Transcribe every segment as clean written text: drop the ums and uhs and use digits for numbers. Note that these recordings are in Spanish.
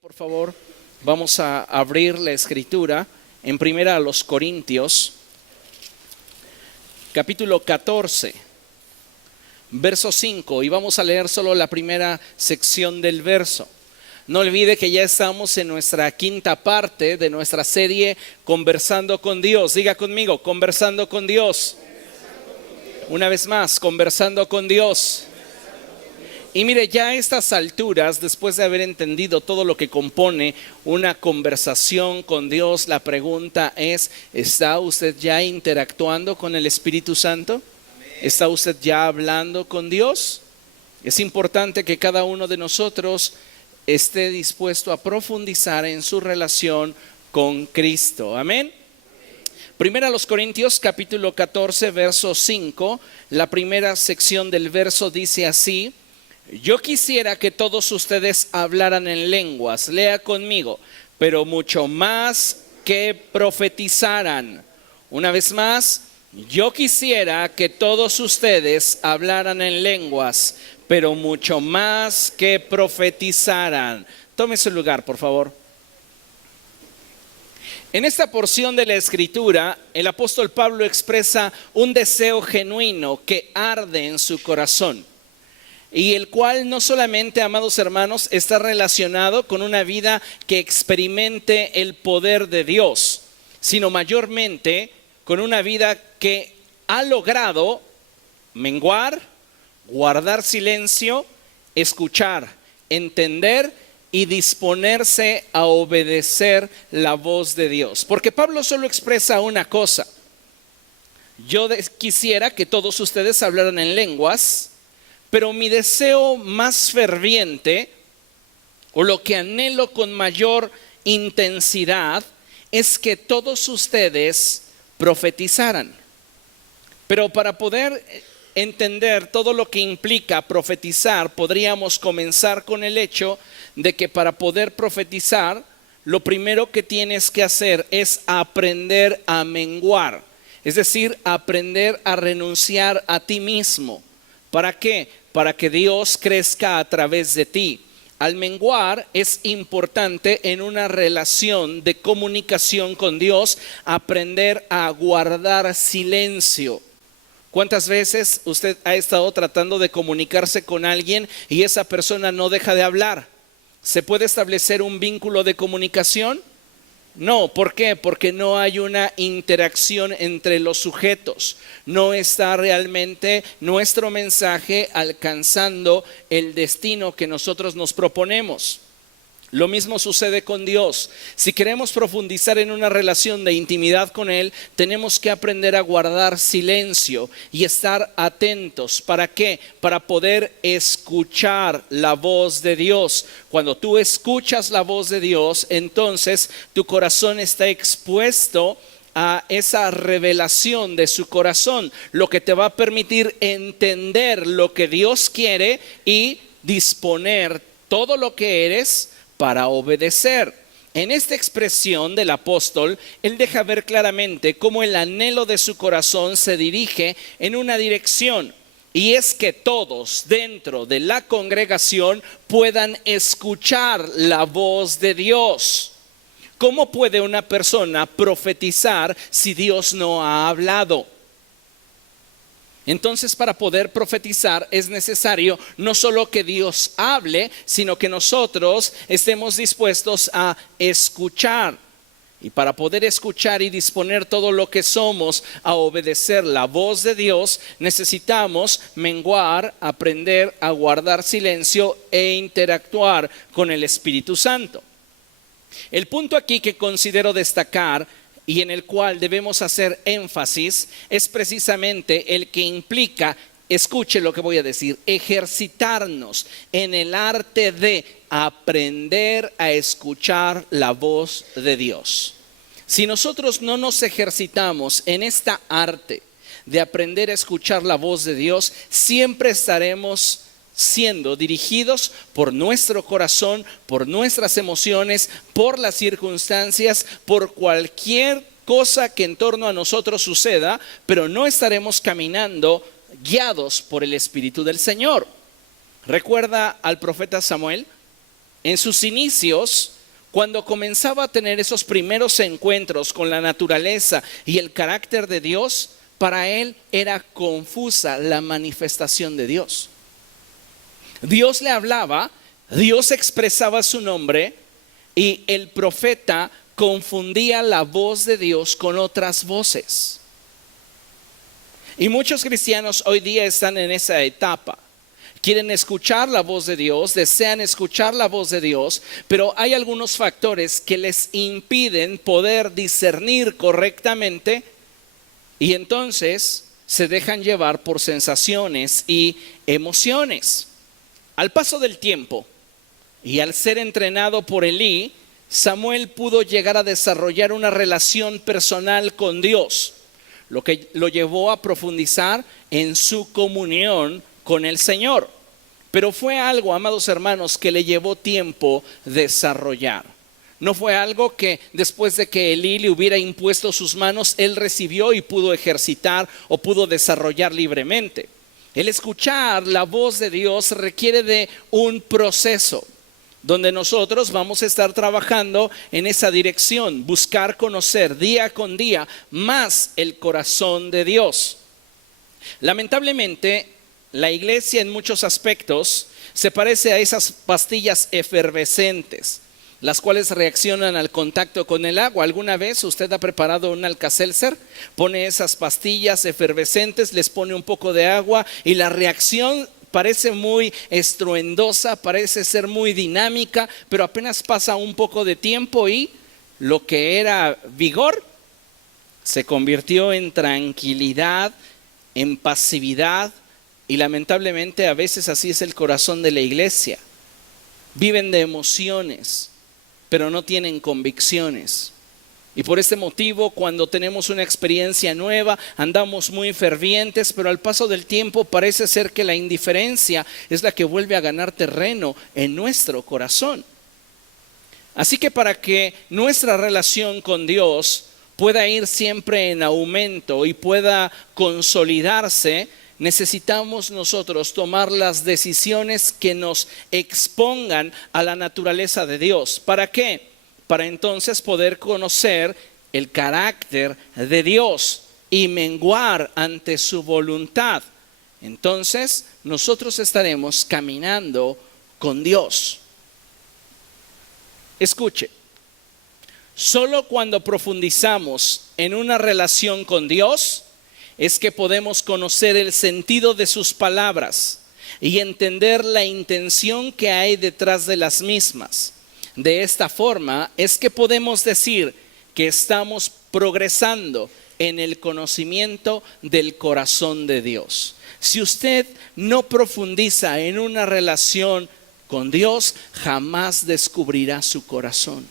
Por favor, vamos a abrir la escritura en Primera a los Corintios, capítulo 14, verso 5, y vamos a leer solo la primera sección del verso. No olvide que ya estamos en nuestra quinta parte de nuestra serie Conversando con Dios. Diga conmigo, conversando con Dios. Una vez más, conversando con Dios. Y mire, ya a estas alturas, después de haber entendido todo lo que compone una conversación con Dios, la pregunta es, ¿está usted ya interactuando con el Espíritu Santo? ¿Está usted ya hablando con Dios? Es importante que cada uno de nosotros esté dispuesto a profundizar en su relación con Cristo. Amén. Primera a los Corintios, capítulo 14, verso 5, la primera sección del verso dice así: yo quisiera que todos ustedes hablaran en lenguas, lea conmigo, pero mucho más que profetizaran. Una vez más, yo quisiera que todos ustedes hablaran en lenguas, pero mucho más que profetizaran. Tome su lugar, por favor. En esta porción de la Escritura, el apóstol Pablo expresa un deseo genuino que arde en su corazón, y el cual no solamente, amados hermanos, está relacionado con una vida que experimente el poder de Dios, sino mayormente con una vida que ha logrado menguar, guardar silencio, escuchar, entender y disponerse a obedecer la voz de Dios. Porque Pablo solo expresa una cosa: yo quisiera que todos ustedes hablaran en lenguas, pero mi deseo más ferviente, o lo que anhelo con mayor intensidad, es que todos ustedes profetizaran. Pero para poder entender todo lo que implica profetizar, podríamos comenzar con el hecho de que para poder profetizar, lo primero que tienes que hacer es aprender a menguar. Es decir, aprender a renunciar a ti mismo. ¿Para qué? Para que Dios crezca a través de ti. Al menguar es importante en una relación de comunicación con Dios aprender a guardar silencio. ¿Cuántas veces usted ha estado tratando de comunicarse con alguien y esa persona no deja de hablar? ¿Se puede establecer un vínculo de comunicación? No, ¿por qué? Porque no hay una interacción entre los sujetos. No está realmente nuestro mensaje alcanzando el destino que nosotros nos proponemos. Lo mismo sucede con Dios. Si queremos profundizar en una relación de intimidad con Él, tenemos que aprender a guardar silencio y estar atentos. ¿Para qué? Para poder escuchar la voz de Dios. Cuando tú escuchas la voz de Dios, entonces tu corazón está expuesto a esa revelación de su corazón, lo que te va a permitir entender lo que Dios quiere y disponer todo lo que eres para obedecer. En esta expresión del apóstol, él deja ver claramente cómo el anhelo de su corazón se dirige en una dirección, y es que todos dentro de la congregación puedan escuchar la voz de Dios. ¿Cómo puede una persona profetizar si Dios no ha hablado? Entonces, para poder profetizar es necesario no solo que Dios hable, sino que nosotros estemos dispuestos a escuchar. Y para poder escuchar y disponer todo lo que somos a obedecer la voz de Dios, necesitamos menguar, aprender a guardar silencio e interactuar con el Espíritu Santo. El punto aquí que considero destacar y en el cual debemos hacer énfasis es precisamente el que implica, escuche lo que voy a decir, ejercitarnos en el arte de aprender a escuchar la voz de Dios. Si nosotros no nos ejercitamos en esta arte de aprender a escuchar la voz de Dios, siempre estaremos siendo dirigidos por nuestro corazón, por nuestras emociones, por las circunstancias, por cualquier cosa que en torno a nosotros suceda, pero no estaremos caminando guiados por el Espíritu del Señor. ¿Recuerda al profeta Samuel? En sus inicios, cuando comenzaba a tener esos primeros encuentros con la naturaleza y el carácter de Dios, para él era confusa la manifestación de Dios. Dios le hablaba, Dios expresaba su nombre y el profeta confundía la voz de Dios con otras voces. Y muchos cristianos hoy día están en esa etapa. Quieren escuchar la voz de Dios, desean escuchar la voz de Dios, pero hay algunos factores que les impiden poder discernir correctamente y entonces se dejan llevar por sensaciones y emociones. Al paso del tiempo y al ser entrenado por Elí, Samuel pudo llegar a desarrollar una relación personal con Dios, lo que lo llevó a profundizar en su comunión con el Señor. Pero fue algo, amados hermanos, que le llevó tiempo desarrollar. No fue algo que después de que Elí le hubiera impuesto sus manos, él recibió y pudo ejercitar o pudo desarrollar libremente. El escuchar la voz de Dios requiere de un proceso donde nosotros vamos a estar trabajando en esa dirección, buscar conocer día con día más el corazón de Dios. Lamentablemente, la iglesia en muchos aspectos se parece a esas pastillas efervescentes, las cuales reaccionan al contacto con el agua. ¿Alguna vez usted ha preparado un Alka-Seltzer? Pone esas pastillas efervescentes, les pone un poco de agua y la reacción parece muy estruendosa, parece ser muy dinámica, pero apenas pasa un poco de tiempo y lo que era vigor se convirtió en tranquilidad, en pasividad. Y lamentablemente a veces así es el corazón de la iglesia. Viven de emociones, pero no tienen convicciones. Y por este motivo, cuando tenemos una experiencia nueva, andamos muy fervientes, pero al paso del tiempo parece ser que la indiferencia es la que vuelve a ganar terreno en nuestro corazón. Así que para que nuestra relación con Dios pueda ir siempre en aumento y pueda consolidarse, necesitamos nosotros tomar las decisiones que nos expongan a la naturaleza de Dios. ¿Para qué? Para entonces poder conocer el carácter de Dios y menguar ante su voluntad. Entonces nosotros estaremos caminando con Dios. Escuche, solo cuando profundizamos en una relación con Dios es que podemos conocer el sentido de sus palabras y entender la intención que hay detrás de las mismas. De esta forma es que podemos decir que estamos progresando en el conocimiento del corazón de Dios. Si usted no profundiza en una relación con Dios, jamás descubrirá su corazón.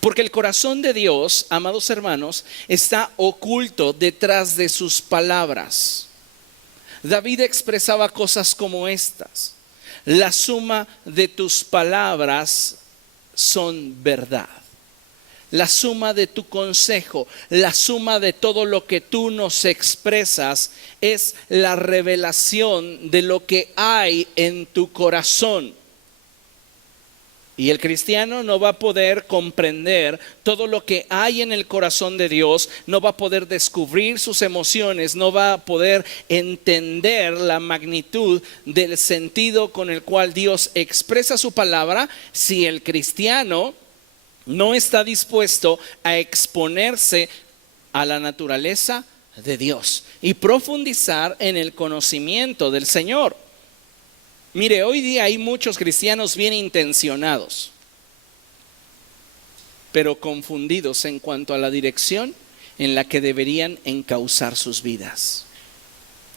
Porque el corazón de Dios, amados hermanos, está oculto detrás de sus palabras. David expresaba cosas como estas: la suma de tus palabras son verdad. La suma de tu consejo, la suma de todo lo que tú nos expresas es la revelación de lo que hay en tu corazón. Y el cristiano no va a poder comprender todo lo que hay en el corazón de Dios, no va a poder descubrir sus emociones, no va a poder entender la magnitud del sentido con el cual Dios expresa su palabra si el cristiano no está dispuesto a exponerse a la naturaleza de Dios y profundizar en el conocimiento del Señor. Mire, hoy día hay muchos cristianos bien intencionados, pero confundidos en cuanto a la dirección en la que deberían encauzar sus vidas.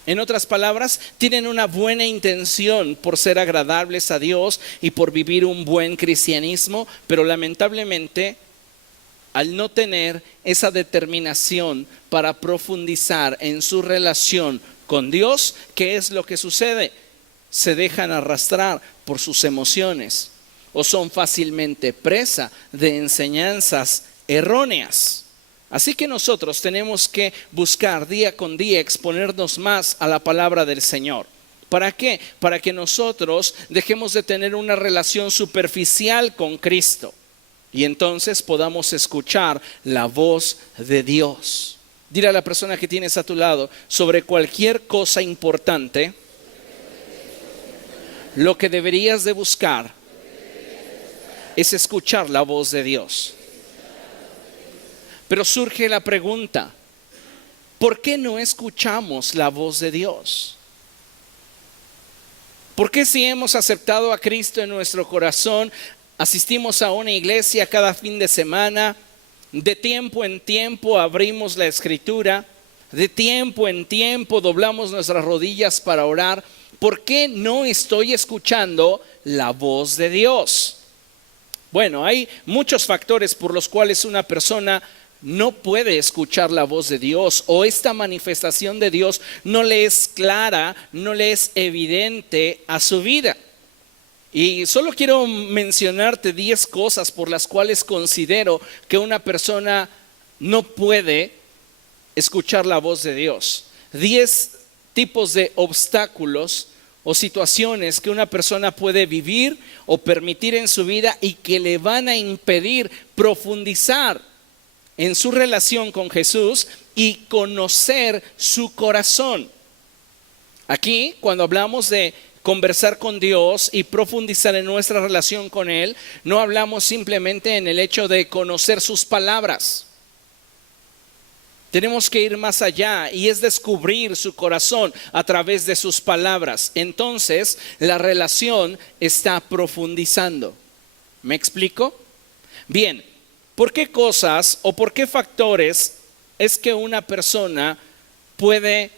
En otras palabras, tienen una buena intención por ser agradables a Dios y por vivir un buen cristianismo, pero lamentablemente, al no tener esa determinación para profundizar en su relación con Dios, ¿qué es lo que sucede? Se dejan arrastrar por sus emociones o son fácilmente presa de enseñanzas erróneas. Así que nosotros tenemos que buscar día con día exponernos más a la palabra del Señor. ¿Para qué? Para que nosotros dejemos de tener una relación superficial con Cristo y entonces podamos escuchar la voz de Dios. Dile a la persona que tienes a tu lado, sobre cualquier cosa importante, lo que deberías de buscar es escuchar la voz de Dios. Pero surge la pregunta, ¿por qué no escuchamos la voz de Dios? ¿Por qué si hemos aceptado a Cristo en nuestro corazón, asistimos a una iglesia cada fin de semana, de tiempo en tiempo abrimos la Escritura, de tiempo en tiempo doblamos nuestras rodillas para orar? ¿Por qué no estoy escuchando la voz de Dios? Bueno, hay muchos factores por los cuales una persona no puede escuchar la voz de Dios, o esta manifestación de Dios no le es clara, no le es evidente a su vida. Y solo quiero mencionarte 10 cosas por las cuales considero que una persona no puede escuchar la voz de Dios. 10 tipos de obstáculos o situaciones que una persona puede vivir o permitir en su vida y que le van a impedir profundizar en su relación con Jesús y conocer su corazón. Aquí, cuando hablamos de conversar con Dios y profundizar en nuestra relación con Él, no hablamos simplemente en el hecho de conocer sus palabras. Tenemos que ir más allá y es descubrir su corazón a través de sus palabras. Entonces, la relación está profundizando. ¿Me explico? Bien, ¿por qué cosas o por qué factores es que una persona puede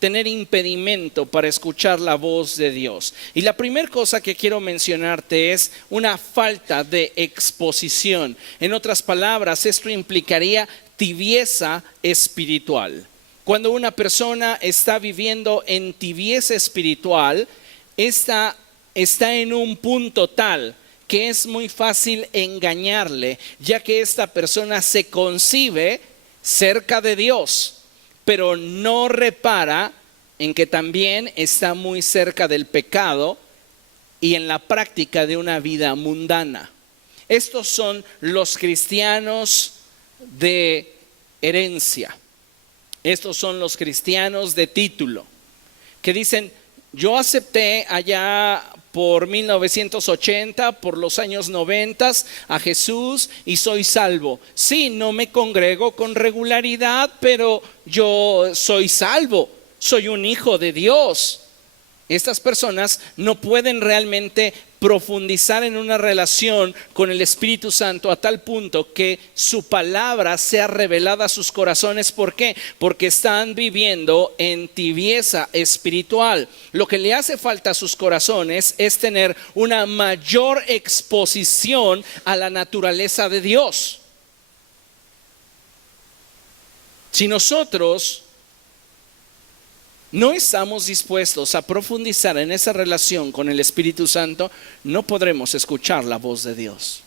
tener impedimento para escuchar la voz de Dios? Y la primera cosa que quiero mencionarte es una falta de exposición. En otras palabras, esto implicaría tibieza espiritual. Cuando una persona está viviendo en tibieza espiritual, está en un punto tal que es muy fácil engañarle, ya que esta persona se concibe cerca de Dios, pero no repara en que también está muy cerca del pecado y en la práctica de una vida mundana. Estos son los cristianos de herencia. Estos son los cristianos de título, que dicen, yo acepté allá por 1980, por los años 90 a Jesús y soy salvo. Sí, no me congrego con regularidad, pero yo soy salvo, soy un hijo de Dios. Estas personas no pueden realmente profundizar en una relación con el Espíritu Santo a tal punto que su palabra sea revelada a sus corazones. ¿Por qué? Porque están viviendo en tibieza espiritual. Lo que le hace falta a sus corazones es tener una mayor exposición a la naturaleza de Dios. Si nosotros no estamos dispuestos a profundizar en esa relación con el Espíritu Santo, no podremos escuchar la voz de Dios.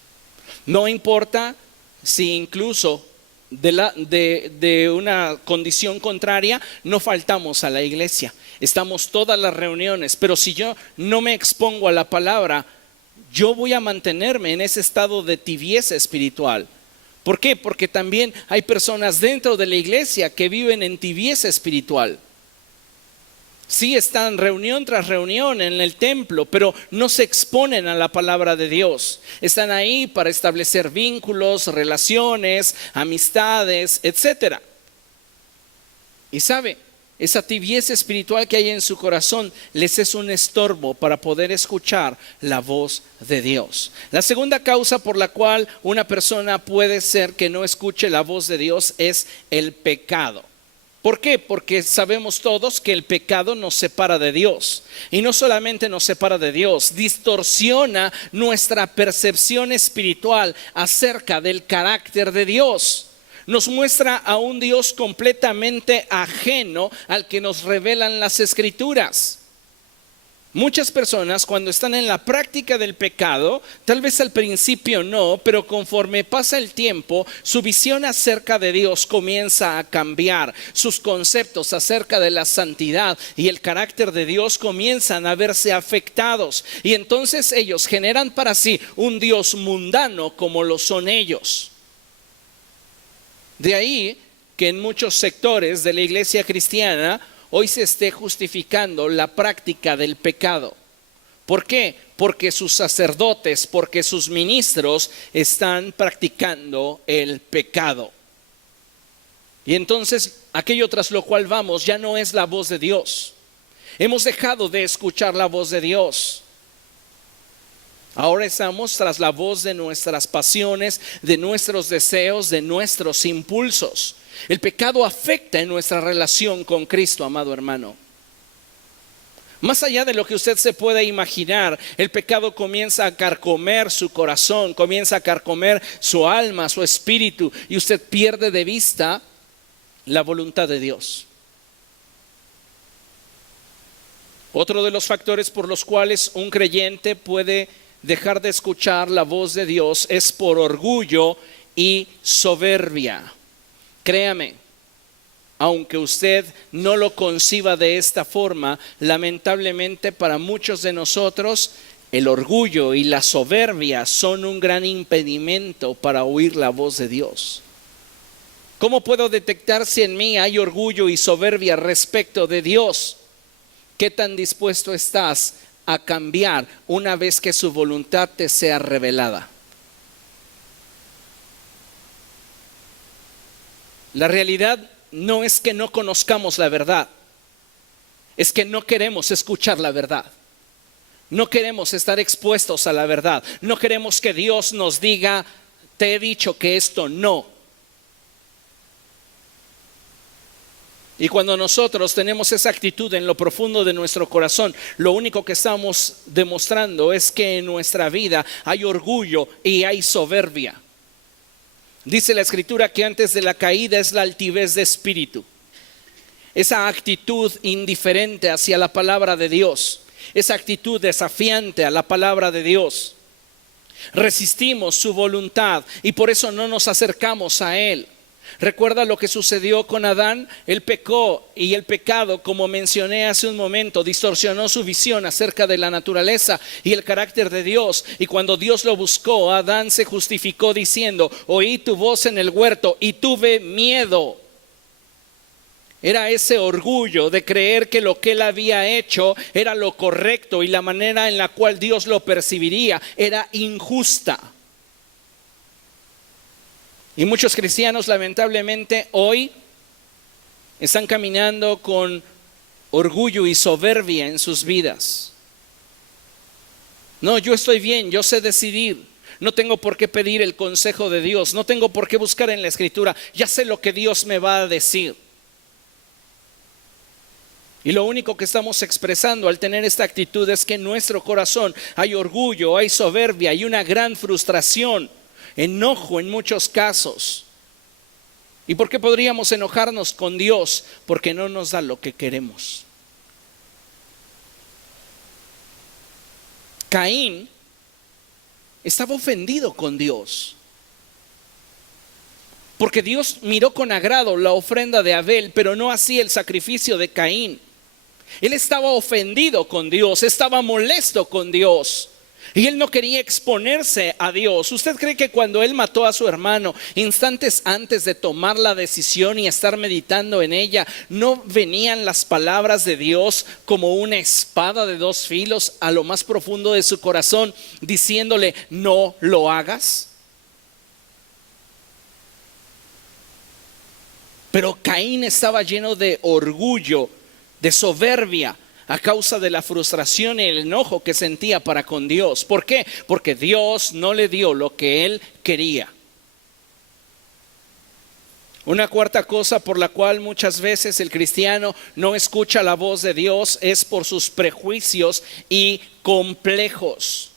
No importa si incluso de una condición contraria no faltamos a la iglesia, estamos todas las reuniones, pero si yo no me expongo a la palabra, yo voy a mantenerme en ese estado de tibieza espiritual. ¿Por qué? Porque también hay personas dentro de la iglesia que viven en tibieza espiritual. Sí, están reunión tras reunión en el templo, pero no se exponen a la palabra de Dios. Están ahí para establecer vínculos, relaciones, amistades, etc. Y sabe, esa tibieza espiritual que hay en su corazón les es un estorbo para poder escuchar la voz de Dios. La segunda causa por la cual una persona puede ser que no escuche la voz de Dios es el pecado. ¿Por qué? Porque sabemos todos que el pecado nos separa de Dios. Y no solamente nos separa de Dios, distorsiona nuestra percepción espiritual acerca del carácter de Dios. Nos muestra a un Dios completamente ajeno al que nos revelan las Escrituras. Muchas personas cuando están en la práctica del pecado, tal vez al principio no, pero conforme pasa el tiempo, su visión acerca de Dios comienza a cambiar. Sus conceptos acerca de la santidad y el carácter de Dios comienzan a verse afectados. Y entonces ellos generan para sí un Dios mundano como lo son ellos. De ahí que en muchos sectores de la iglesia cristiana hoy se esté justificando la práctica del pecado. ¿Por qué? Porque sus sacerdotes, porque sus ministros están practicando el pecado. Y entonces aquello tras lo cual vamos ya no es la voz de Dios. Hemos dejado de escuchar la voz de Dios. Ahora estamos tras la voz de nuestras pasiones, de nuestros deseos, de nuestros impulsos. El pecado afecta en nuestra relación con Cristo, amado hermano. Más allá de lo que usted se pueda imaginar, el pecado comienza a carcomer su corazón, comienza a carcomer su alma, su espíritu, y usted pierde de vista la voluntad de Dios. Otro de los factores por los cuales un creyente puede dejar de escuchar la voz de Dios es por orgullo y soberbia. Créame, aunque usted no lo conciba de esta forma, lamentablemente para muchos de nosotros el orgullo y la soberbia son un gran impedimento para oír la voz de Dios. ¿Cómo puedo detectar si en mí hay orgullo y soberbia respecto de Dios? ¿Qué tan dispuesto estás a cambiar una vez que su voluntad te sea revelada? La realidad no es que no conozcamos la verdad, es que no queremos escuchar la verdad. No queremos estar expuestos a la verdad. No queremos que Dios nos diga, te he dicho que esto no. Y cuando nosotros tenemos esa actitud en lo profundo de nuestro corazón, lo único que estamos demostrando es que en nuestra vida hay orgullo y hay soberbia. Dice la Escritura que antes de la caída es la altivez de espíritu. Esa actitud indiferente hacia la palabra de Dios. Esa actitud desafiante a la palabra de Dios. Resistimos su voluntad y por eso no nos acercamos a Él. ¿Recuerda lo que sucedió con Adán? Él pecó y el pecado, como mencioné hace un momento, distorsionó su visión acerca de la naturaleza y el carácter de Dios. Y cuando Dios lo buscó, Adán se justificó diciendo, oí tu voz en el huerto y tuve miedo. Era ese orgullo de creer que lo que él había hecho era lo correcto y la manera en la cual Dios lo percibiría era injusta. Y muchos cristianos lamentablemente hoy están caminando con orgullo y soberbia en sus vidas. No, yo estoy bien, yo sé decidir. No tengo por qué pedir el consejo de Dios. No tengo por qué buscar en la Escritura. Ya sé lo que Dios me va a decir. Y lo único que estamos expresando al tener esta actitud es que en nuestro corazón hay orgullo, hay soberbia, hay una gran frustración. Enojo en muchos casos. ¿Y por qué podríamos enojarnos con Dios? Porque no nos da lo que queremos. Caín estaba ofendido con Dios. Porque Dios miró con agrado la ofrenda de Abel, pero no así el sacrificio de Caín. Él estaba ofendido con Dios, estaba molesto con Dios. Y él no quería exponerse a Dios. ¿Usted cree que cuando él mató a su hermano, instantes antes de tomar la decisión y estar meditando en ella, no venían las palabras de Dios como una espada de dos filos a lo más profundo de su corazón, diciéndole, no lo hagas? Pero Caín estaba lleno de orgullo, de soberbia, a causa de la frustración y el enojo que sentía para con Dios. ¿Por qué? Porque Dios no le dio lo que él quería. Una cuarta cosa por la cual muchas veces el cristiano no escucha la voz de Dios es por sus prejuicios y complejos.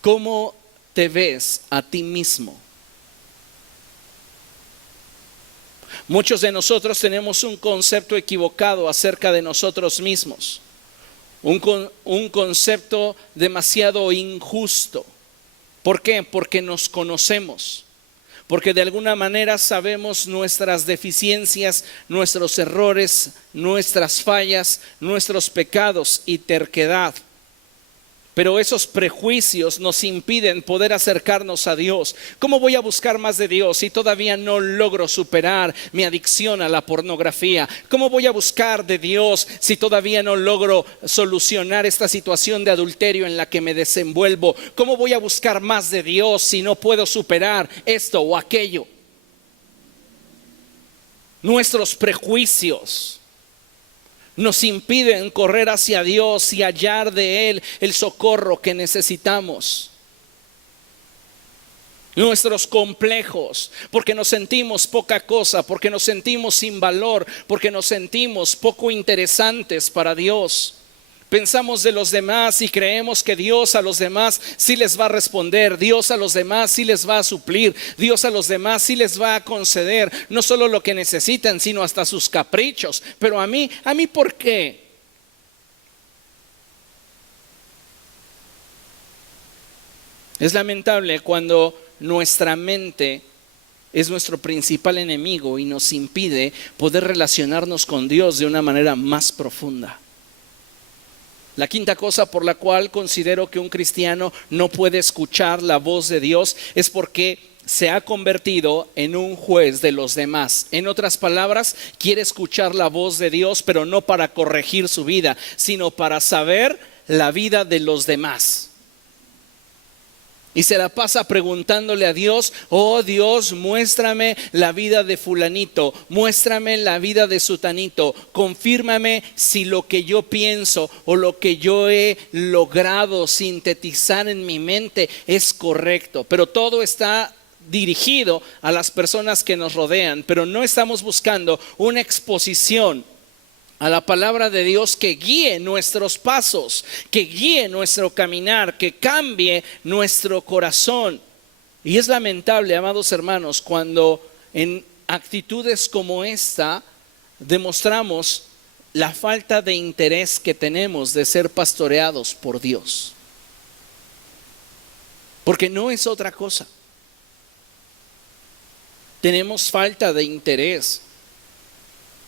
¿Cómo te ves a ti mismo? Muchos de nosotros tenemos un concepto equivocado acerca de nosotros mismos. un concepto demasiado injusto. ¿Por qué? Porque nos conocemos. Porque de alguna manera sabemos nuestras deficiencias, nuestros errores, nuestras fallas, nuestros pecados y terquedad. Pero esos prejuicios nos impiden poder acercarnos a Dios. ¿Cómo voy a buscar más de Dios si todavía no logro superar mi adicción a la pornografía? ¿Cómo voy a buscar de Dios si todavía no logro solucionar esta situación de adulterio en la que me desenvuelvo? ¿Cómo voy a buscar más de Dios si no puedo superar esto o aquello? Nuestros prejuicios nos impiden correr hacia Dios y hallar de Él el socorro que necesitamos. Nuestros complejos, porque nos sentimos poca cosa, porque nos sentimos sin valor, porque nos sentimos poco interesantes para Dios. Pensamos de los demás y creemos que Dios a los demás sí les va a responder, Dios a los demás sí les va a suplir, Dios a los demás sí les va a conceder no solo lo que necesitan, sino hasta sus caprichos. Pero a mí ¿por qué? Es lamentable cuando nuestra mente es nuestro principal enemigo y nos impide poder relacionarnos con Dios de una manera más profunda. La quinta cosa por la cual considero que un cristiano no puede escuchar la voz de Dios es porque se ha convertido en un juez de los demás. En otras palabras, quiere escuchar la voz de Dios, pero no para corregir su vida, sino para saber la vida de los demás. Y se la pasa preguntándole a Dios: oh Dios, muéstrame la vida de fulanito, muéstrame la vida de sutanito, confírmame si lo que yo pienso o lo que yo he logrado sintetizar en mi mente es correcto. Pero todo está dirigido a las personas que nos rodean, pero no estamos buscando una exposición a la palabra de Dios que guíe nuestros pasos, que guíe nuestro caminar, que cambie nuestro corazón. Y es lamentable, amados hermanos, cuando en actitudes como esta demostramos la falta de interés que tenemos de ser pastoreados por Dios. Porque no es otra cosa. Tenemos falta de interés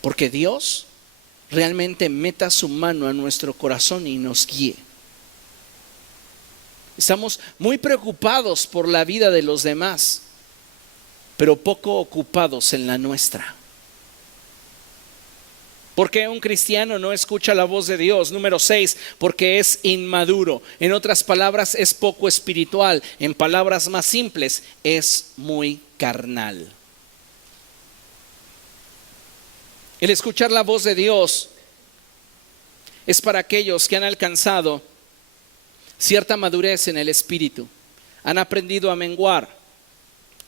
porque Dios realmente meta su mano a nuestro corazón y nos guíe. Estamos muy preocupados por la vida de los demás, pero poco ocupados en la nuestra. ¿Por qué un cristiano no escucha la voz de Dios? Número 6, porque es inmaduro. En otras palabras, es poco espiritual. En palabras más simples, es muy carnal. El escuchar la voz de Dios es para aquellos que han alcanzado cierta madurez en el espíritu, han aprendido a menguar,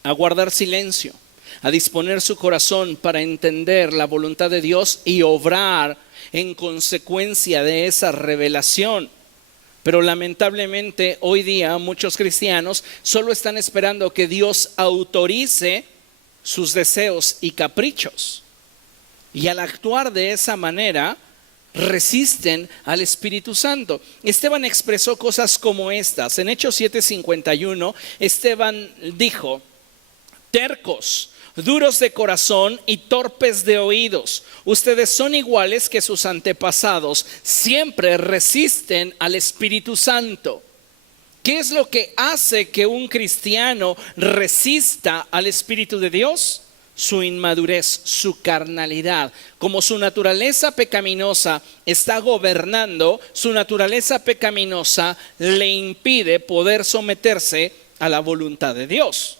a guardar silencio, a disponer su corazón para entender la voluntad de Dios y obrar en consecuencia de esa revelación. Pero lamentablemente hoy día muchos cristianos solo están esperando que Dios autorice sus deseos y caprichos. Y al actuar de esa manera, resisten al Espíritu Santo. Esteban expresó cosas como estas. En Hechos 7:51, Esteban dijo: tercos, duros de corazón y torpes de oídos, ustedes son iguales que sus antepasados, siempre resisten al Espíritu Santo. ¿Qué es lo que hace que un cristiano resista al Espíritu de Dios? Su inmadurez, su carnalidad. Como su naturaleza pecaminosa está gobernando, su naturaleza pecaminosa le impide poder someterse a la voluntad de Dios.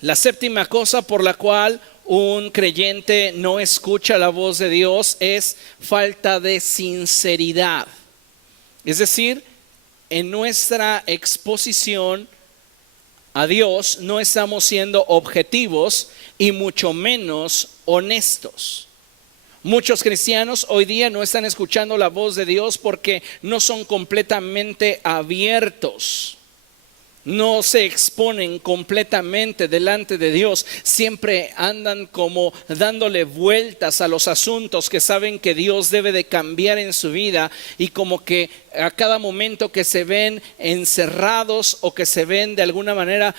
La séptima cosa por la cual un creyente no escucha la voz de Dios es falta de sinceridad. Es decir, en nuestra exposición a Dios no estamos siendo objetivos y mucho menos honestos. Muchos cristianos hoy día no están escuchando la voz de Dios porque no son completamente abiertos. no se exponen completamente delante de Dios, siempre andan como dándole vueltas a los asuntos que saben que Dios debe de cambiar en su vida, y como que a cada momento que se ven encerrados o que se ven de alguna manera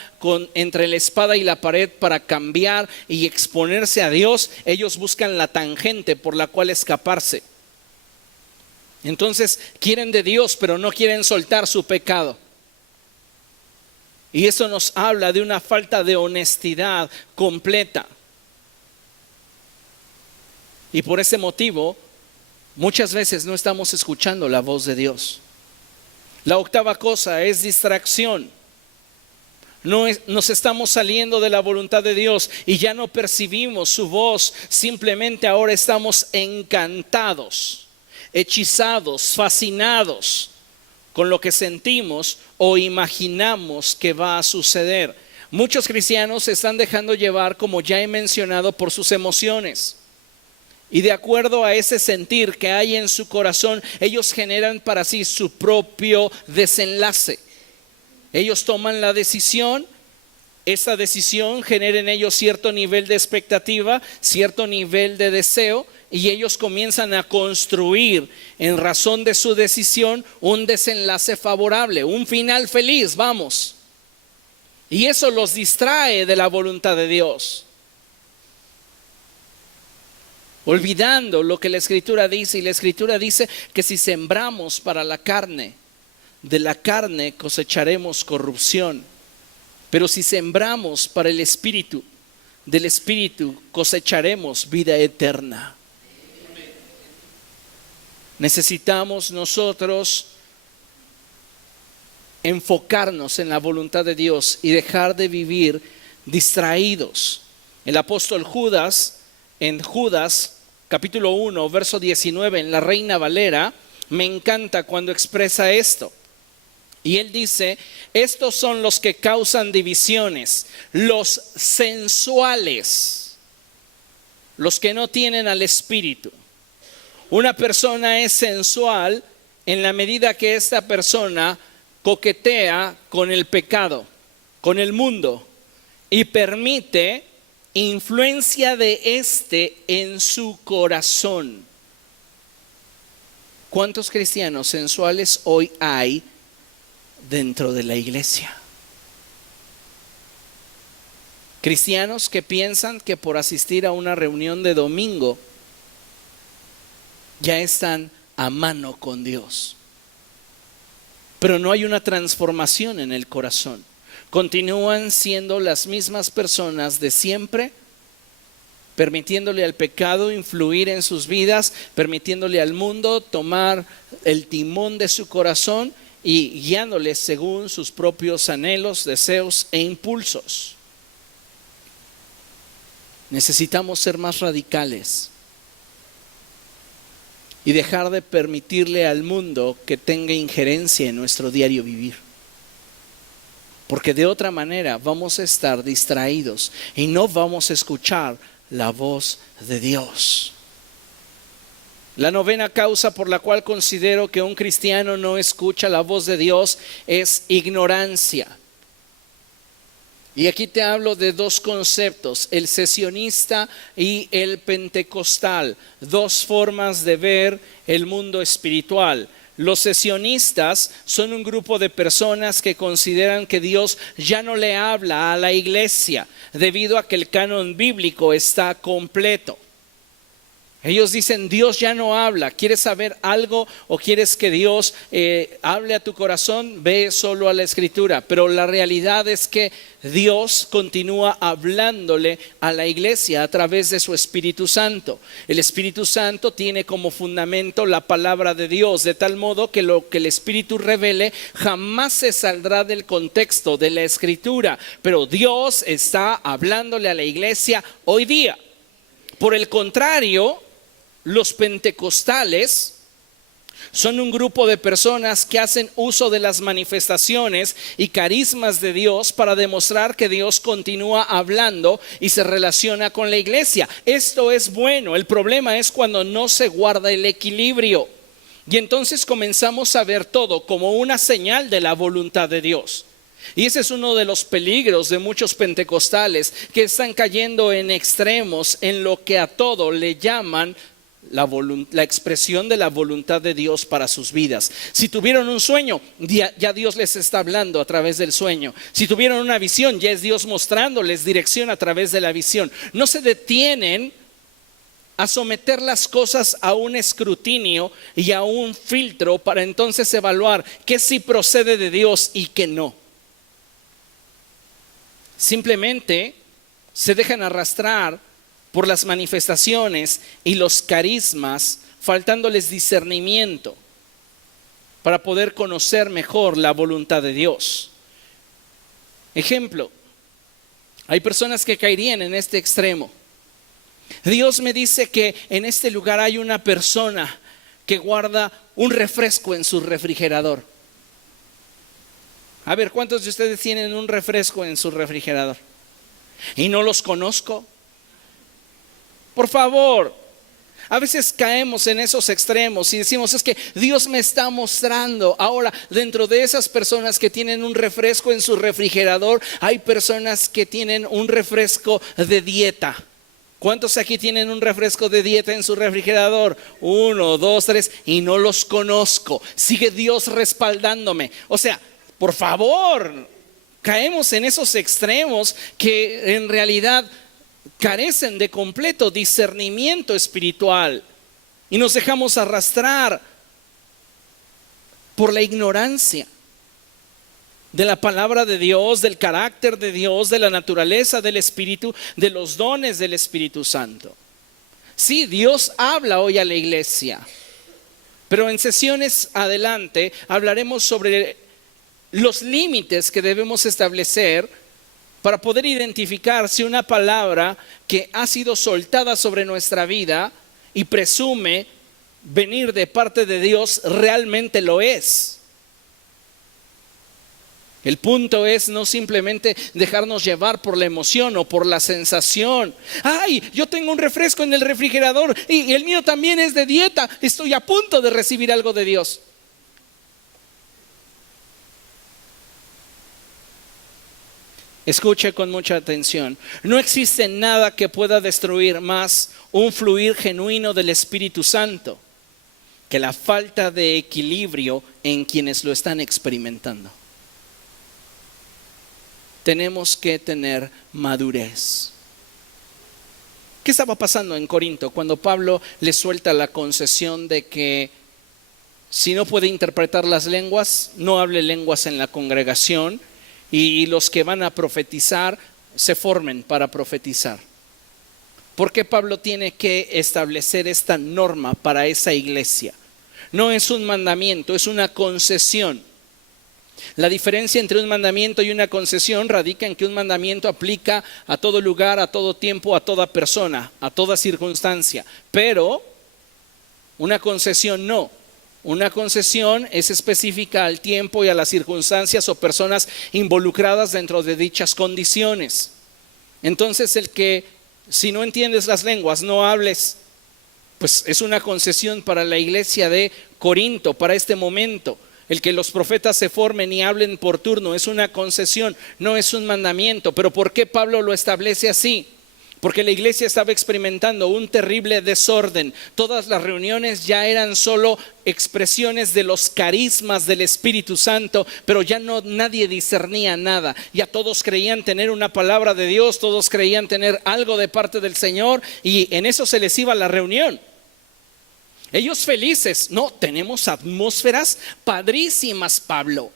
entre la espada y la pared para cambiar y exponerse a Dios, ellos buscan la tangente por la cual escaparse. Entonces quieren de Dios, pero no quieren soltar su pecado. Y eso nos habla de una falta de honestidad completa. Y por ese motivo, muchas veces no estamos escuchando la voz de Dios. La octava cosa es distracción. Nos estamos saliendo de la voluntad de Dios y ya no percibimos su voz. Simplemente ahora estamos encantados, hechizados, fascinados con lo que sentimos o imaginamos que va a suceder. Muchos cristianos se están dejando llevar, como ya he mencionado, por sus emociones. Y de acuerdo a ese sentir que hay en su corazón, ellos generan para sí su propio desenlace. Ellos toman la decisión, esa decisión genera en ellos cierto nivel de expectativa, cierto nivel de deseo, y ellos comienzan a construir en razón de su decisión un desenlace favorable, un final feliz, vamos. Y eso los distrae de la voluntad de Dios, olvidando lo que la Escritura dice. Y la Escritura dice que si sembramos para la carne, de la carne cosecharemos corrupción. Pero si sembramos para el Espíritu, del Espíritu cosecharemos vida eterna. Necesitamos nosotros enfocarnos en la voluntad de Dios y dejar de vivir distraídos. El apóstol Judas, en Judas capítulo 1, verso 19, en la Reina Valera, me encanta cuando expresa esto. Y él dice: estos son los que causan divisiones, los sensuales, los que no tienen al Espíritu. Una persona es sensual en la medida que esta persona coquetea con el pecado, con el mundo, y permite influencia de este en su corazón. ¿Cuántos cristianos sensuales hoy hay dentro de la iglesia? Cristianos que piensan que por asistir a una reunión de domingo ya están a mano con Dios, pero no hay una transformación en el corazón. Continúan siendo las mismas personas de siempre, permitiéndole al pecado influir en sus vidas, permitiéndole al mundo tomar el timón de su corazón y guiándoles según sus propios anhelos, deseos e impulsos. Necesitamos ser más radicales y dejar de permitirle al mundo que tenga injerencia en nuestro diario vivir. Porque de otra manera vamos a estar distraídos y no vamos a escuchar la voz de Dios. La novena causa por la cual considero que un cristiano no escucha la voz de Dios es ignorancia. Y aquí te hablo de dos conceptos: el sesionista y el pentecostal, dos formas de ver el mundo espiritual. Los sesionistas son un grupo de personas que consideran que Dios ya no le habla a la iglesia debido a que el canon bíblico está completo. Ellos dicen: Dios ya no habla. ¿Quieres saber algo o quieres que Dios hable a tu corazón? Ve solo a la Escritura. Pero la realidad es que Dios continúa hablándole a la iglesia a través de su Espíritu Santo. El Espíritu Santo tiene como fundamento la palabra de Dios, de tal modo que lo que el Espíritu revele jamás se saldrá del contexto de la Escritura. Pero Dios está hablándole a la iglesia hoy día. Por el contrario, los pentecostales son un grupo de personas que hacen uso de las manifestaciones y carismas de Dios para demostrar que Dios continúa hablando y se relaciona con la iglesia. Esto es bueno. El problema es cuando no se guarda el equilibrio. Y entonces comenzamos a ver todo como una señal de la voluntad de Dios. Y ese es uno de los peligros de muchos pentecostales que están cayendo en extremos en lo que a todo le llaman la expresión de la voluntad de Dios para sus vidas. Si tuvieron un sueño, ya Dios les está hablando a través del sueño. Si tuvieron una visión, ya es Dios mostrándoles dirección a través de la visión. No se detienen a someter las cosas a un escrutinio y a un filtro para entonces evaluar qué sí procede de Dios y qué no. Simplemente se dejan arrastrar por las manifestaciones y los carismas, faltándoles discernimiento para poder conocer mejor la voluntad de Dios. Ejemplo, hay personas que caerían en este extremo. Dios me dice que en este lugar hay una persona que guarda un refresco en su refrigerador. A ver, ¿cuántos de ustedes tienen un refresco en su refrigerador? ¿Y no los conozco? Por favor, a veces caemos en esos extremos y decimos, es que Dios me está mostrando. Ahora, dentro de esas personas que tienen un refresco en su refrigerador, hay personas que tienen un refresco de dieta. ¿Cuántos aquí tienen un refresco de dieta en su refrigerador? 1, 2, 3, y no los conozco. Sigue Dios respaldándome. O sea, por favor, caemos en esos extremos que en realidad carecen de completo discernimiento espiritual y nos dejamos arrastrar por la ignorancia de la palabra de Dios, del carácter de Dios, de la naturaleza del Espíritu, de los dones del Espíritu Santo. Sí, Dios habla hoy a la iglesia, pero en sesiones adelante hablaremos sobre los límites que debemos establecer para poder identificar si una palabra que ha sido soltada sobre nuestra vida y presume venir de parte de Dios realmente lo es. El punto es no simplemente dejarnos llevar por la emoción o por la sensación. Ay, yo tengo un refresco en el refrigerador y el mío también es de dieta. Estoy a punto de recibir algo de Dios. Escuche con mucha atención. No existe nada que pueda destruir más un fluir genuino del Espíritu Santo que la falta de equilibrio en quienes lo están experimentando. Tenemos que tener madurez. ¿Qué estaba pasando en Corinto cuando Pablo le suelta la concesión de que si no puede interpretar las lenguas, no hable lenguas en la congregación y los que van a profetizar se formen para profetizar? ¿Por qué Pablo tiene que establecer esta norma para esa iglesia? No es un mandamiento, es una concesión. La diferencia entre un mandamiento y una concesión radica en que un mandamiento aplica a todo lugar, a todo tiempo, a toda persona, a toda circunstancia. Pero una concesión no. Una concesión es específica al tiempo y a las circunstancias o personas involucradas dentro de dichas condiciones. Entonces el que si no entiendes las lenguas no hables, pues es una concesión para la iglesia de Corinto, para este momento. El que los profetas se formen y hablen por turno es una concesión, no es un mandamiento. ¿Pero por qué Pablo lo establece así? Porque la iglesia estaba experimentando un terrible desorden. Todas las reuniones ya eran solo expresiones de los carismas del Espíritu Santo, pero ya nadie discernía nada. Ya todos creían tener una palabra de Dios, todos creían tener algo de parte del Señor y en eso se les iba la reunión. Ellos felices, no, tenemos atmósferas padrísimas, Pablo.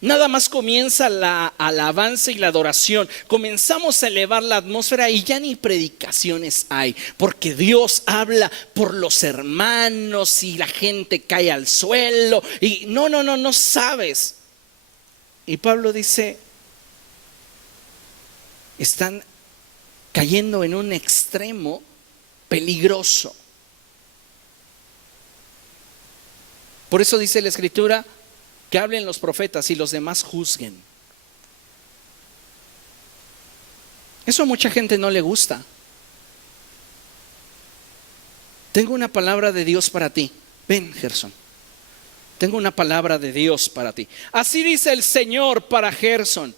Nada más comienza la alabanza y la adoración. Comenzamos a elevar la atmósfera y ya ni predicaciones hay, porque Dios habla por los hermanos y la gente cae al suelo. Y no sabes. Y Pablo dice, están cayendo en un extremo peligroso. Por eso dice la Escritura que hablen los profetas y los demás juzguen. Eso a mucha gente no le gusta. Tengo una palabra de Dios para ti. Ven, Gerson. tengo una palabra de Dios para ti. Así dice el Señor para Gerson.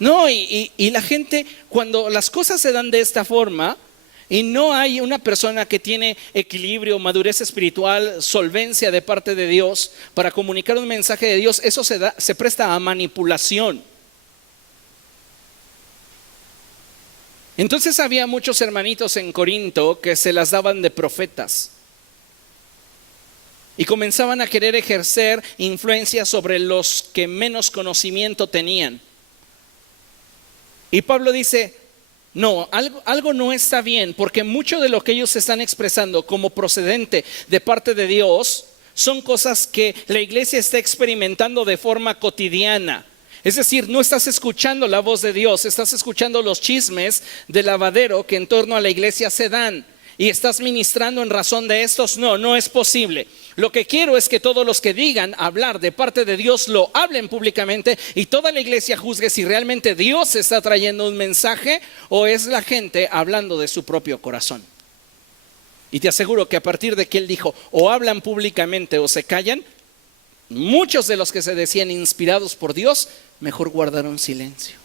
No, y la gente, cuando las cosas se dan de esta forma y no hay una persona que tiene equilibrio, madurez espiritual, solvencia de parte de Dios para comunicar un mensaje de Dios, eso se presta a manipulación. Entonces había muchos hermanitos en Corinto que se las daban de profetas y comenzaban a querer ejercer influencia sobre los que menos conocimiento tenían. Y Pablo dice, no, algo no está bien, porque mucho de lo que ellos están expresando como procedente de parte de Dios son cosas que la iglesia está experimentando de forma cotidiana. Es decir, no estás escuchando la voz de Dios, estás escuchando los chismes de lavadero que en torno a la iglesia se dan. Y estás ministrando en razón de estos. No es posible. Lo que quiero es que todos los que digan hablar de parte de Dios lo hablen públicamente y toda la iglesia juzgue si realmente Dios está trayendo un mensaje o es la gente hablando de su propio corazón. Y te aseguro que a partir de que él dijo o hablan públicamente o se callan, muchos de los que se decían inspirados por Dios mejor guardaron silencio.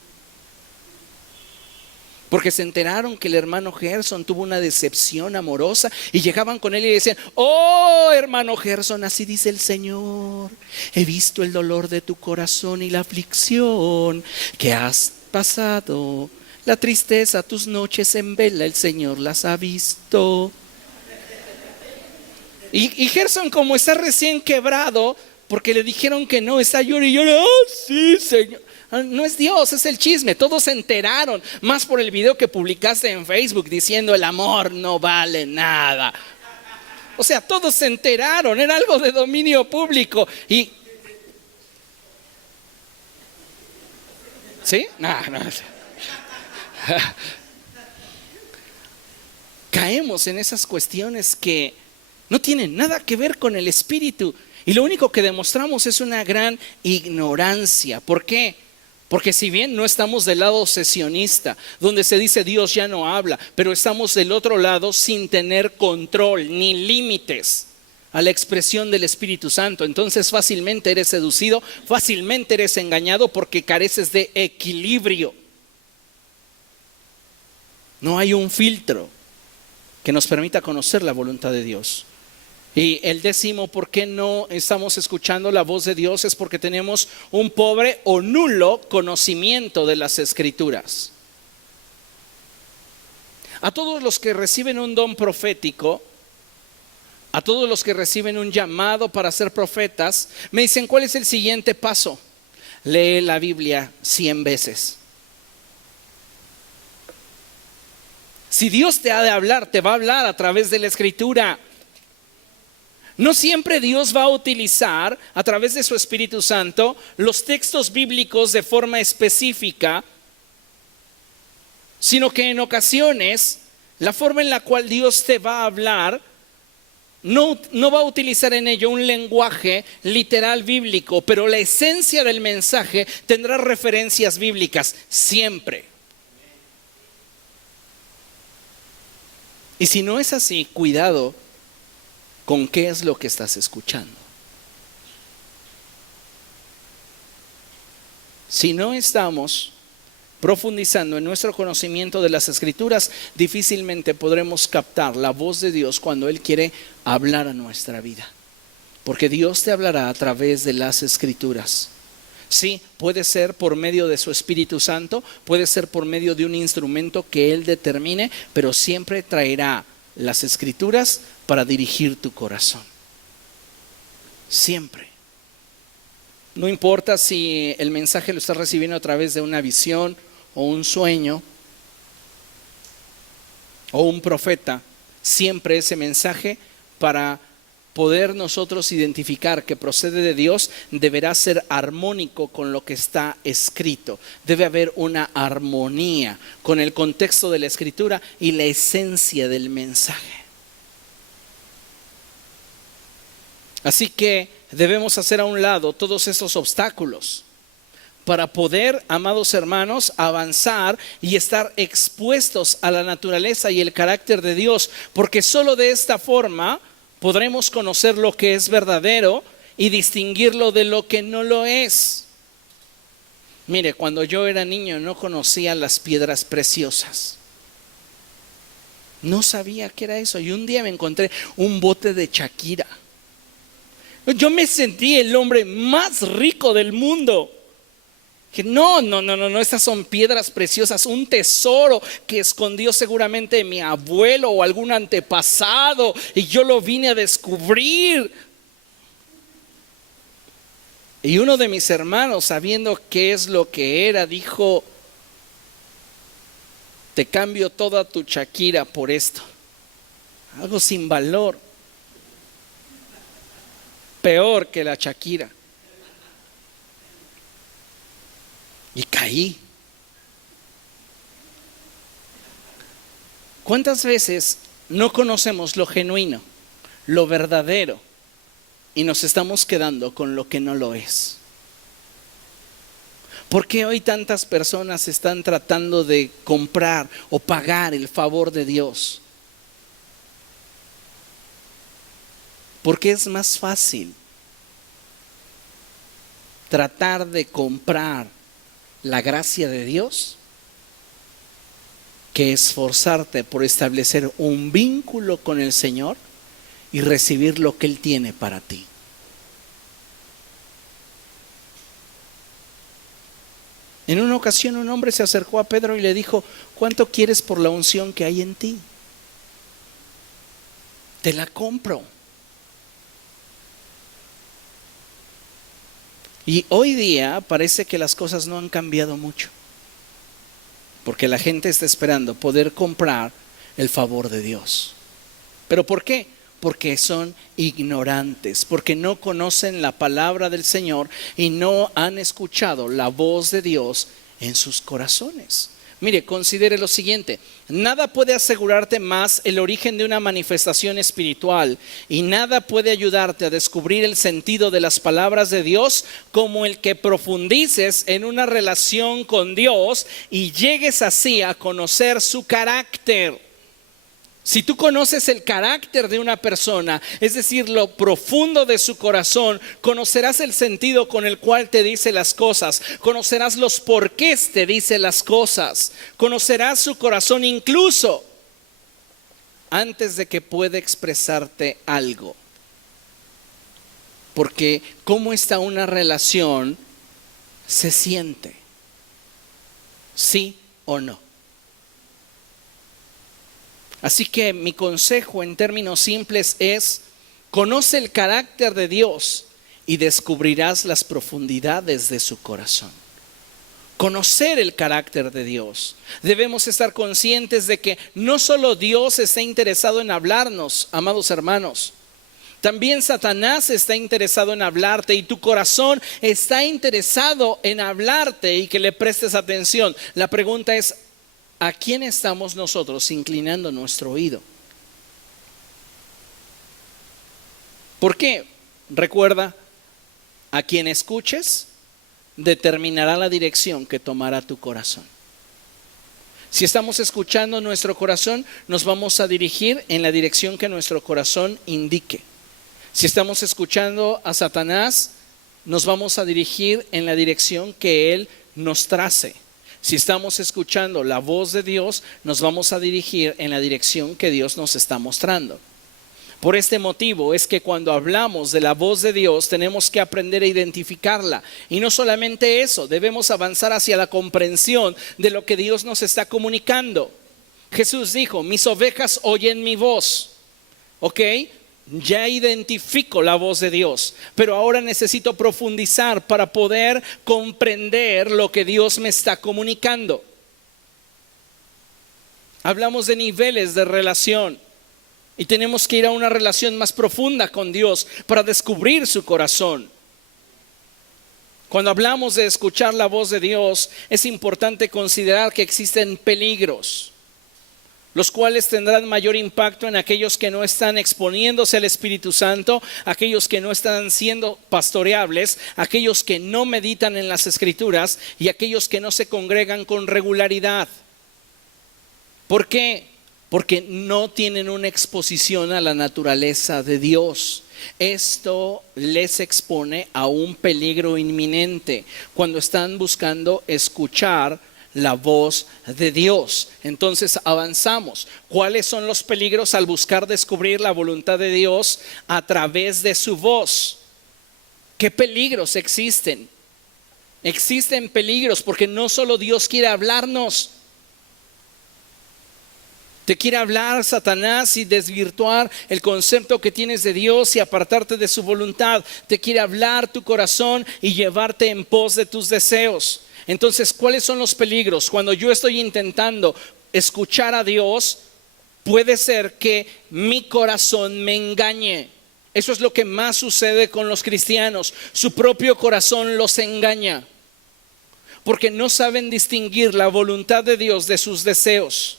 Porque se enteraron que el hermano Gerson tuvo una decepción amorosa y llegaban con él y decían, oh hermano Gerson, así dice el Señor, he visto el dolor de tu corazón y la aflicción que has pasado, la tristeza, tus noches en vela, el Señor las ha visto. Y Gerson, como está recién quebrado, porque le dijeron que no, está llorando, oh sí Señor. No es Dios, es el chisme. Todos se enteraron, más por el video que publicaste en Facebook diciendo el amor no vale nada. O sea, todos se enteraron, era algo de dominio público. Y ¿sí? No. Caemos en esas cuestiones que no tienen nada que ver con el espíritu. Y lo único que demostramos es una gran ignorancia. ¿Por qué? Porque si bien no estamos del lado sesionista, donde se dice Dios ya no habla, pero estamos del otro lado sin tener control ni límites a la expresión del Espíritu Santo. Entonces fácilmente eres seducido, fácilmente eres engañado porque careces de equilibrio. No hay un filtro que nos permita conocer la voluntad de Dios. Y el décimo, ¿por qué no estamos escuchando la voz de Dios? Es porque tenemos un pobre o nulo conocimiento de las Escrituras. A todos los que reciben un don profético, a todos los que reciben un llamado para ser profetas, me dicen, ¿cuál es el siguiente paso? Lee la Biblia 100 veces. Si Dios te ha de hablar, te va a hablar a través de la Escritura. No siempre Dios va a utilizar a través de su Espíritu Santo los textos bíblicos de forma específica, sino que en ocasiones la forma en la cual Dios te va a hablar no va a utilizar en ello un lenguaje literal bíblico, pero la esencia del mensaje tendrá referencias bíblicas siempre. Y si no es así, cuidado con qué es lo que estás escuchando. Si no estamos profundizando en nuestro conocimiento de las Escrituras, difícilmente podremos captar la voz de Dios cuando Él quiere hablar a nuestra vida. Porque Dios te hablará a través de las Escrituras. Sí, puede ser por medio de su Espíritu Santo, puede ser por medio de un instrumento que Él determine, pero siempre traerá las Escrituras para dirigir tu corazón. Siempre. No importa si el mensaje lo estás recibiendo a través de una visión o un sueño o un profeta, siempre ese mensaje, para poder nosotros identificar que procede de Dios, deberá ser armónico con lo que está escrito. Debe haber una armonía con el contexto de la Escritura y la esencia del mensaje. Así que debemos hacer a un lado todos esos obstáculos para poder, amados hermanos, avanzar y estar expuestos a la naturaleza y el carácter de Dios, porque solo de esta forma podremos conocer lo que es verdadero y distinguirlo de lo que no lo es. Mire, cuando yo era niño no conocía las piedras preciosas. No sabía qué era eso. Y un día me encontré un bote de Shakira. Yo me sentí el hombre más rico del mundo. Que no, estas son piedras preciosas, un tesoro que escondió seguramente mi abuelo o algún antepasado y yo lo vine a descubrir. Y uno de mis hermanos, sabiendo qué es lo que era, dijo: te cambio toda tu Shakira por esto. Algo sin valor. Peor que la Shakira. Y caí. ¿Cuántas veces no conocemos lo genuino, lo verdadero, y nos estamos quedando con lo que no lo es? ¿Por qué hoy tantas personas están tratando de comprar o pagar el favor de Dios? Porque es más fácil tratar de comprar la gracia de Dios que esforzarte por establecer un vínculo con el Señor y recibir lo que Él tiene para ti. En una ocasión un hombre se acercó a Pedro y le dijo: ¿cuánto quieres por la unción que hay en ti? Te la compro. Y hoy día parece que las cosas no han cambiado mucho, porque la gente está esperando poder comprar el favor de Dios. ¿Pero por qué? Porque son ignorantes, porque no conocen la palabra del Señor y no han escuchado la voz de Dios en sus corazones. Mire, considere lo siguiente: nada puede asegurarte más el origen de una manifestación espiritual y nada puede ayudarte a descubrir el sentido de las palabras de Dios como el que profundices en una relación con Dios y llegues así a conocer su carácter. Si tú conoces el carácter de una persona, es decir, lo profundo de su corazón, conocerás el sentido con el cual te dice las cosas, conocerás los porqués te dice las cosas, conocerás su corazón incluso antes de que pueda expresarte algo. Porque cómo está una relación se siente, sí o no. Así que mi consejo en términos simples es: conoce el carácter de Dios y descubrirás las profundidades de su corazón. Conocer el carácter de Dios. Debemos estar conscientes de que no solo Dios está interesado en hablarnos, amados hermanos. También Satanás está interesado en hablarte y tu corazón está interesado en hablarte y que le prestes atención. La pregunta es: ¿a quién estamos nosotros inclinando nuestro oído? ¿Por qué? Recuerda, a quien escuches determinará la dirección que tomará tu corazón. Si estamos escuchando nuestro corazón, nos vamos a dirigir en la dirección que nuestro corazón indique. Si estamos escuchando a Satanás, nos vamos a dirigir en la dirección que él nos trace. Si estamos escuchando la voz de Dios, nos vamos a dirigir en la dirección que Dios nos está mostrando. Por este motivo es que cuando hablamos de la voz de Dios tenemos que aprender a identificarla. Y no solamente eso, debemos avanzar hacia la comprensión de lo que Dios nos está comunicando. Jesús dijo: mis ovejas oyen mi voz. ¿Ok? Ya identifico la voz de Dios, pero ahora necesito profundizar para poder comprender lo que Dios me está comunicando. Hablamos de niveles de relación y tenemos que ir a una relación más profunda con Dios para descubrir su corazón. Cuando hablamos de escuchar la voz de Dios, es importante considerar que existen peligros. los cuales tendrán mayor impacto en aquellos que no están exponiéndose al Espíritu Santo, aquellos que no están siendo pastoreables, aquellos que no meditan en las Escrituras y aquellos que no se congregan con regularidad. ¿Por qué? Porque no tienen una exposición a la naturaleza de Dios. Esto les expone a un peligro inminente cuando están buscando escuchar la voz de Dios. Entonces avanzamos. ¿Cuáles son los peligros al buscar descubrir la voluntad de Dios a través de su voz? ¿Qué peligros existen? Existen peligros porque no solo Dios quiere hablarnos. Te quiere hablar Satanás y desvirtuar el concepto que tienes de Dios y apartarte de su voluntad. Te quiere hablar tu corazón y llevarte en pos de tus deseos. Entonces, ¿cuáles son los peligros? Cuando yo estoy intentando escuchar a Dios, puede ser que mi corazón me engañe. Eso es lo que más sucede con los cristianos. Su propio corazón los engaña, porque no saben distinguir la voluntad de Dios de sus deseos.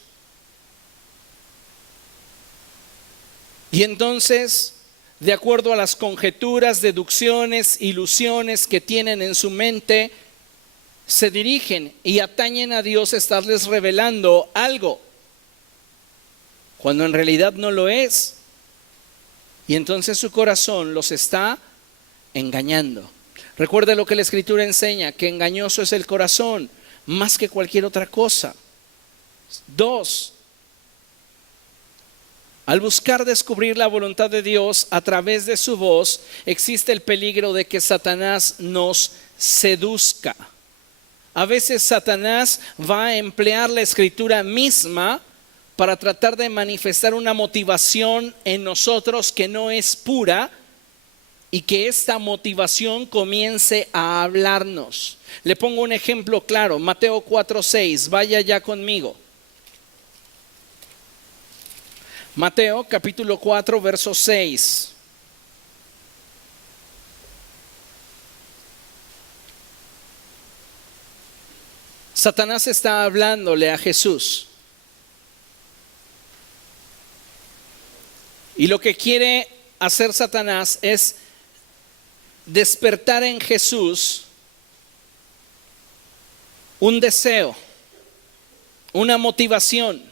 Y entonces, de acuerdo a las conjeturas, deducciones, ilusiones que tienen en su mente, se dirigen y atañen a Dios estarles revelando algo, cuando en realidad no lo es. Y entonces su corazón los está engañando. Recuerde lo que la Escritura enseña, que engañoso es el corazón más que cualquier otra cosa. 2. Al buscar descubrir la voluntad de Dios a través de su voz, existe el peligro de que Satanás nos seduzca. A veces Satanás va a emplear la Escritura misma para tratar de manifestar una motivación en nosotros que no es pura y que esta motivación comience a hablarnos. Le pongo un ejemplo claro, Mateo 4:6, vaya ya conmigo. Mateo capítulo 4, verso 6. Satanás está hablándole a Jesús. Y lo que quiere hacer Satanás es despertar en Jesús un deseo, una motivación,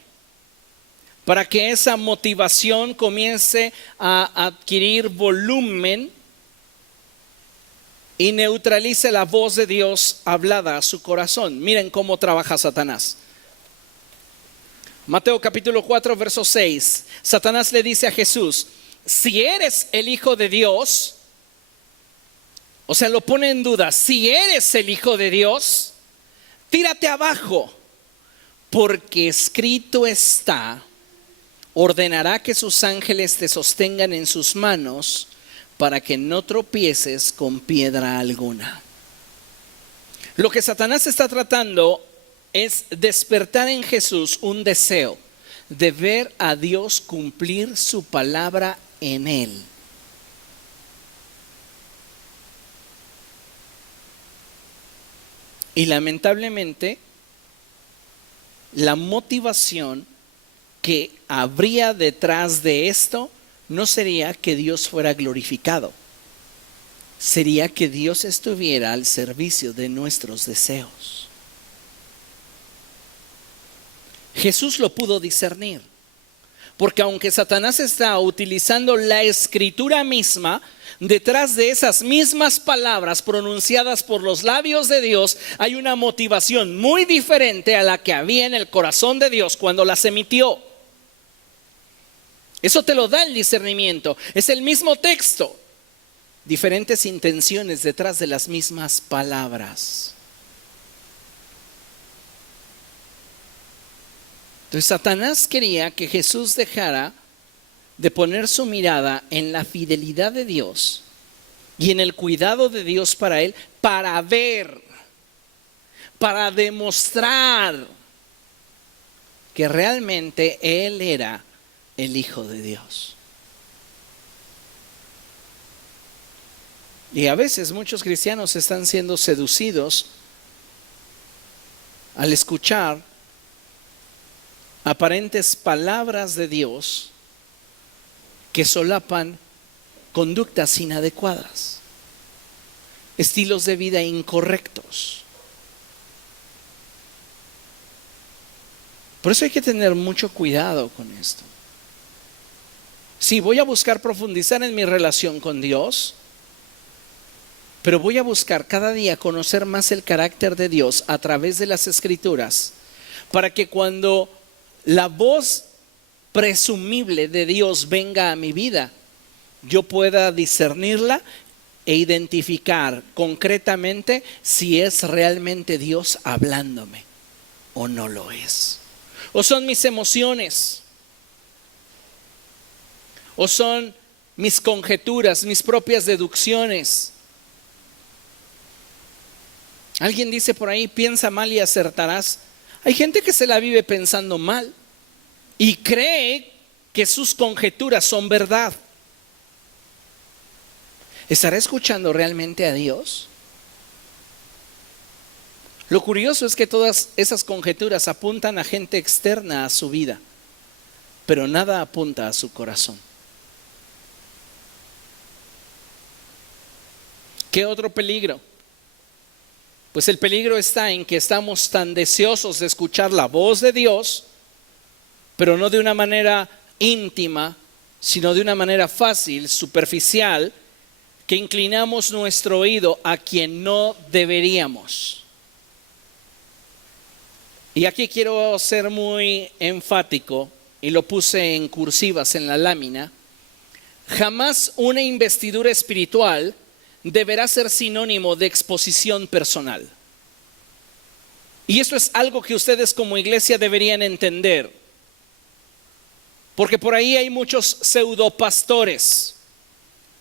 para que esa motivación comience a adquirir volumen y neutralice la voz de Dios hablada a su corazón. Miren cómo trabaja Satanás. Mateo capítulo 4, verso 6. Satanás le dice a Jesús: si eres el Hijo de Dios, o sea, lo pone en duda, si eres el Hijo de Dios, tírate abajo, porque escrito está: ordenará que sus ángeles te sostengan en sus manos para que no tropieces con piedra alguna. Lo que Satanás está tratando es despertar en Jesús un deseo de ver a Dios cumplir su palabra en él. Y lamentablemente, la motivación que habría detrás de esto no sería que Dios fuera glorificado, sería que Dios estuviera al servicio de nuestros deseos. Jesús lo pudo discernir, porque aunque Satanás está utilizando la Escritura misma, detrás de esas mismas palabras pronunciadas por los labios de Dios hay una motivación muy diferente a la que había en el corazón de Dios cuando las emitió. Eso te lo da el discernimiento. Es el mismo texto, diferentes intenciones detrás de las mismas palabras. Entonces Satanás quería que Jesús dejara de poner su mirada en la fidelidad de Dios y en el cuidado de Dios para él, para ver, para demostrar que realmente él era el Hijo de Dios. Y a veces muchos cristianos están siendo seducidos al escuchar aparentes palabras de Dios que solapan conductas inadecuadas, estilos de vida incorrectos. Por eso hay que tener mucho cuidado con esto. Sí, voy a buscar profundizar en mi relación con Dios, pero voy a buscar cada día conocer más el carácter de Dios a través de las Escrituras, para que cuando la voz presumible de Dios venga a mi vida, yo pueda discernirla e identificar concretamente si es realmente Dios hablándome o no lo es. O son mis emociones, o son mis conjeturas, mis propias deducciones. Alguien dice por ahí, piensa mal y acertarás. Hay gente que se la vive pensando mal y cree que sus conjeturas son verdad. ¿Estará escuchando realmente a Dios? Lo curioso es que todas esas conjeturas apuntan a gente externa a su vida, pero nada apunta a su corazón. ¿Qué otro peligro? Pues el peligro está en que estamos tan deseosos de escuchar la voz de Dios, pero no de una manera íntima, sino de una manera fácil, superficial, que inclinamos nuestro oído a quien no deberíamos. Y aquí quiero ser muy enfático, y lo puse en cursivas en la lámina. Jamás una investidura espiritual deberá ser sinónimo de exposición personal. Y esto es algo que ustedes como iglesia deberían entender, porque por ahí hay muchos pseudopastores,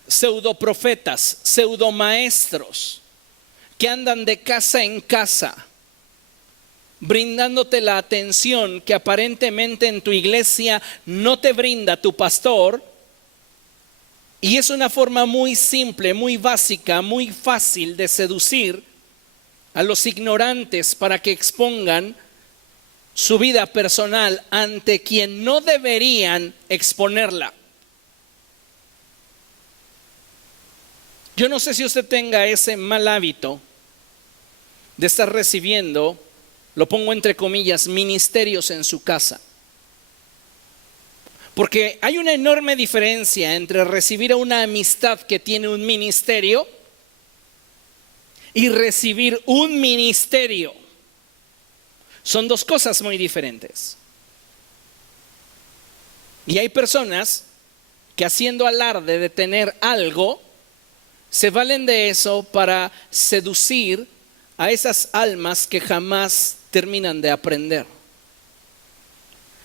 pseudoprofetas, pseudomaestros que andan de casa en casa brindándote la atención que aparentemente en tu iglesia no te brinda tu pastor. Y es una forma muy simple, muy básica, muy fácil de seducir a los ignorantes para que expongan su vida personal ante quien no deberían exponerla. Yo no sé si usted tenga ese mal hábito de estar recibiendo, lo pongo entre comillas, ministerios en su casa. Porque hay una enorme diferencia entre recibir a una amistad que tiene un ministerio y recibir un ministerio. Son dos cosas muy diferentes. Y hay personas que, haciendo alarde de tener algo, se valen de eso para seducir a esas almas que jamás terminan de aprender.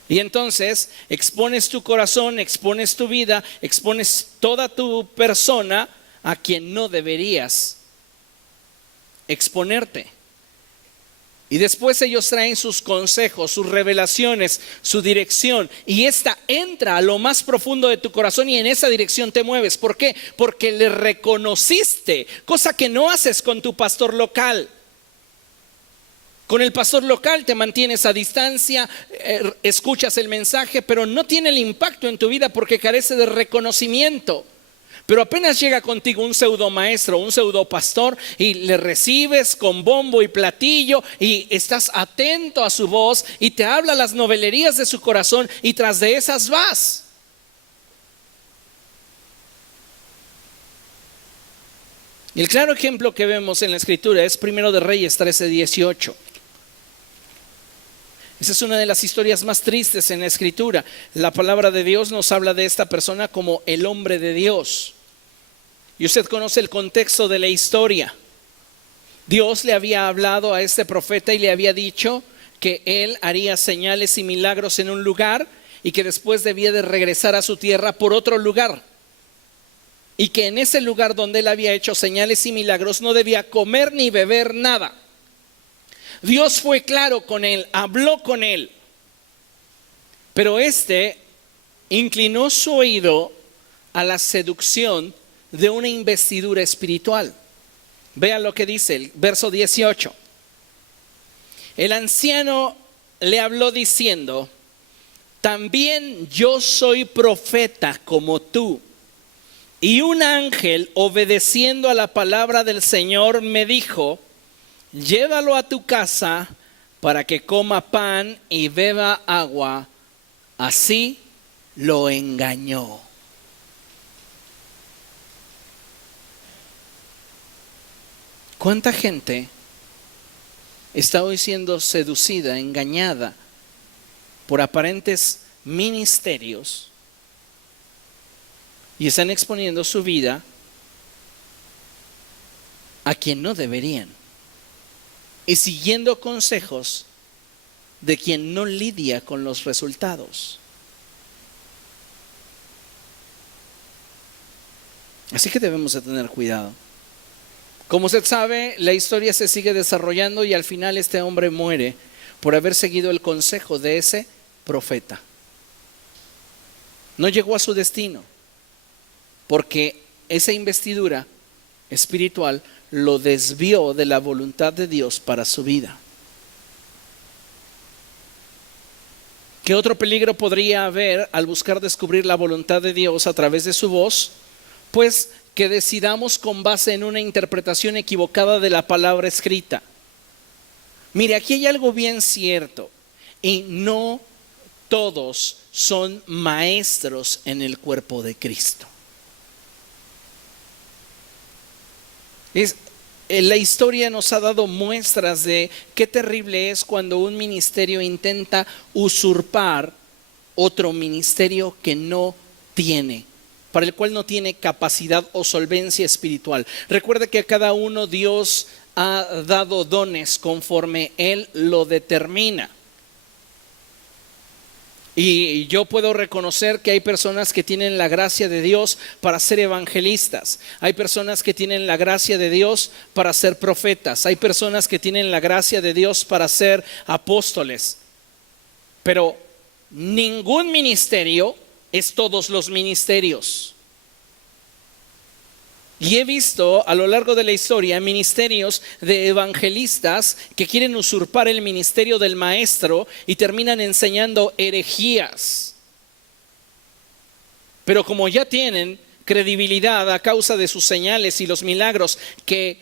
Y entonces expones tu corazón, expones tu vida, expones toda tu persona a quien no deberías exponerte. Y después ellos traen sus consejos, sus revelaciones, su dirección, y esta entra a lo más profundo de tu corazón y en esa dirección te mueves. ¿Por qué? Porque le reconociste, cosa que no haces con tu pastor local. Con el pastor local te mantienes a distancia, escuchas el mensaje, pero no tiene el impacto en tu vida porque carece de reconocimiento. Pero apenas llega contigo un pseudo maestro, un pseudo pastor, y le recibes con bombo y platillo y estás atento a su voz y te habla las novelerías de su corazón y tras de esas vas. Y el claro ejemplo que vemos en la Escritura es 1 de Reyes 13:18. Esa es una de las historias más tristes en la Escritura. La palabra de Dios nos habla de esta persona como el hombre de Dios. Y usted conoce el contexto de la historia. Dios le había hablado a este profeta y le había dicho que él haría señales y milagros en un lugar y que después debía de regresar a su tierra por otro lugar. Y que en ese lugar donde él había hecho señales y milagros no debía comer ni beber nada. Dios fue claro con él, habló con él, pero inclinó su oído a la seducción de una investidura espiritual. Vea lo que dice el verso 18. El anciano le habló diciendo: también yo soy profeta como tú. Y un ángel, obedeciendo a la palabra del Señor, me dijo: llévalo a tu casa para que coma pan y beba agua. Así lo engañó. ¿Cuánta gente está hoy siendo seducida, engañada por aparentes ministerios y están exponiendo su vida a quien no deberían y siguiendo consejos de quien no lidia con los resultados? Así que debemos de tener cuidado. Como usted sabe, la historia se sigue desarrollando y al final este hombre muere por haber seguido el consejo de ese profeta. No llegó a su destino porque esa investidura espiritual lo desvió de la voluntad de Dios para su vida. ¿Qué otro peligro podría haber al buscar descubrir la voluntad de Dios a través de su voz? Pues que decidamos con base en una interpretación equivocada de la palabra escrita. Mire, aquí hay algo bien cierto, y no todos son maestros en el cuerpo de Cristo. La historia nos ha dado muestras de qué terrible es cuando un ministerio intenta usurpar otro ministerio que no tiene, para el cual no tiene capacidad o solvencia espiritual. Recuerde que a cada uno Dios ha dado dones conforme Él lo determina. Y yo puedo reconocer que hay personas que tienen la gracia de Dios para ser evangelistas. Hay personas que tienen la gracia de Dios para ser profetas. Hay personas que tienen la gracia de Dios para ser apóstoles. Pero ningún ministerio es todos los ministerios. Y he visto a lo largo de la historia ministerios de evangelistas que quieren usurpar el ministerio del maestro y terminan enseñando herejías. Pero como ya tienen credibilidad a causa de sus señales y los milagros que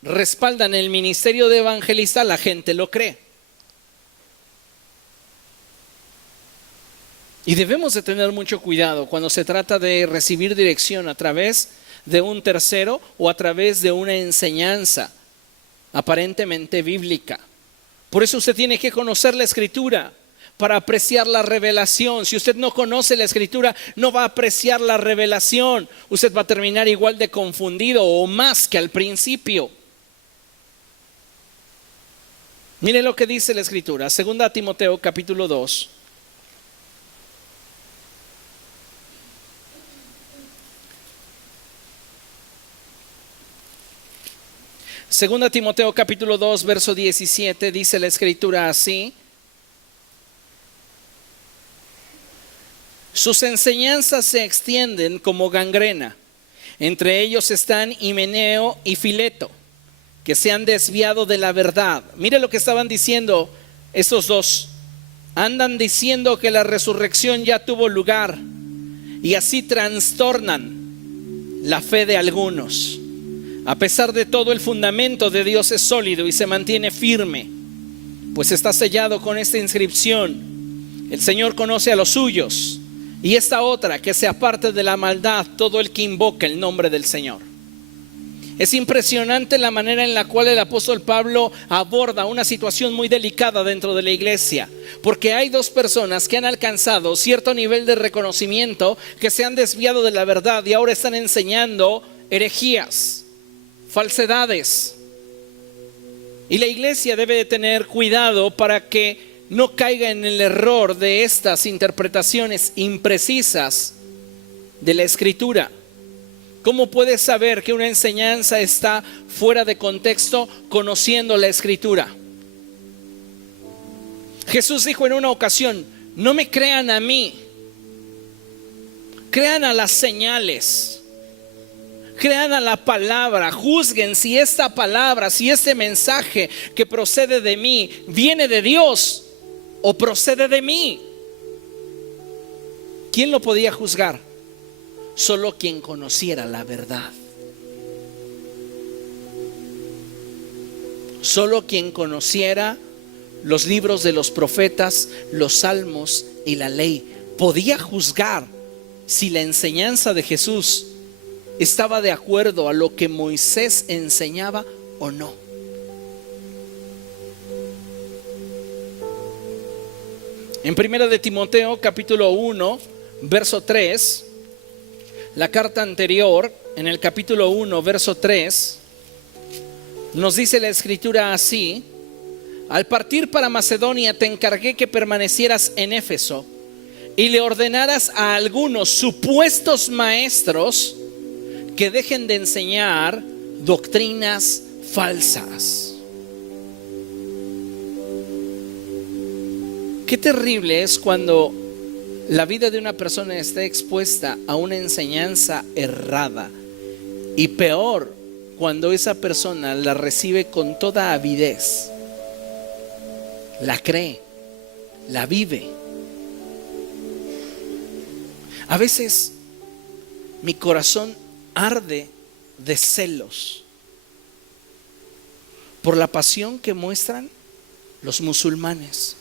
respaldan el ministerio de evangelista, la gente lo cree. Y debemos de tener mucho cuidado cuando se trata de recibir dirección a través de un tercero o a través de una enseñanza aparentemente bíblica. Por eso usted tiene que conocer la Escritura para apreciar la revelación. Si usted no conoce la Escritura, no va a apreciar la revelación. Usted va a terminar igual de confundido o más que al principio. Mire lo que dice la Escritura, 2 Timoteo capítulo 2. Segunda Timoteo capítulo 2 verso 17 dice la Escritura así: sus enseñanzas se extienden como gangrena. Entre ellos están Himeneo y Fileto, que se han desviado de la verdad. Mire lo que estaban diciendo estos dos. Andan diciendo que la resurrección ya tuvo lugar y así trastornan la fe de algunos. A pesar de todo, el fundamento de Dios es sólido y se mantiene firme, pues está sellado con esta inscripción: el Señor conoce a los suyos. Y esta otra: que se aparte de la maldad todo el que invoca el nombre del Señor. Es impresionante la manera en la cual el apóstol Pablo aborda una situación muy delicada dentro de la iglesia, porque hay dos personas que han alcanzado cierto nivel de reconocimiento, que se han desviado de la verdad y ahora están enseñando herejías, falsedades. Y la iglesia debe de tener cuidado para que no caiga en el error de estas interpretaciones imprecisas de la Escritura. ¿Cómo puedes saber que una enseñanza está fuera de contexto? Conociendo la Escritura. Jesús dijo en una ocasión: no me crean a mí, crean a las señales. Crean a la palabra, juzguen si esta palabra, si este mensaje que procede de mí viene de Dios o procede de mí. ¿Quién lo podía juzgar? Solo quien conociera la verdad. Solo quien conociera los libros de los profetas, los salmos y la ley podía juzgar si la enseñanza de Jesús estaba de acuerdo a lo que Moisés enseñaba o no. En 1 de Timoteo capítulo 1 verso 3, la carta anterior, en el capítulo 1 verso 3, nos dice la escritura así: al partir para Macedonia te encargué que permanecieras en Éfeso y le ordenaras a algunos supuestos maestros que dejen de enseñar doctrinas falsas. Qué terrible es cuando la vida de una persona está expuesta a una enseñanza errada, y peor cuando esa persona la recibe con toda avidez, la cree, la vive. A veces mi corazón arde de celos por la pasión que muestran los musulmanes,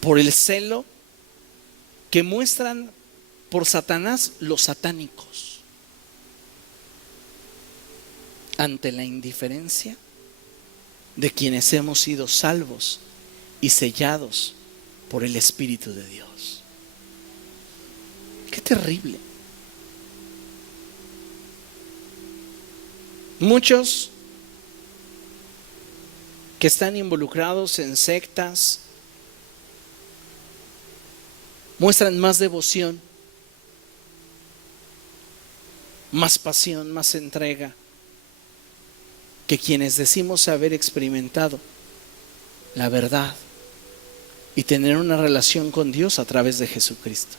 por el celo que muestran por Satanás los satánicos, ante la indiferencia de quienes hemos sido salvos y sellados por el Espíritu de Dios. Qué terrible. Muchos que están involucrados en sectas muestran más devoción, más pasión, más entrega que quienes decimos haber experimentado la verdad y tener una relación con Dios a través de Jesucristo.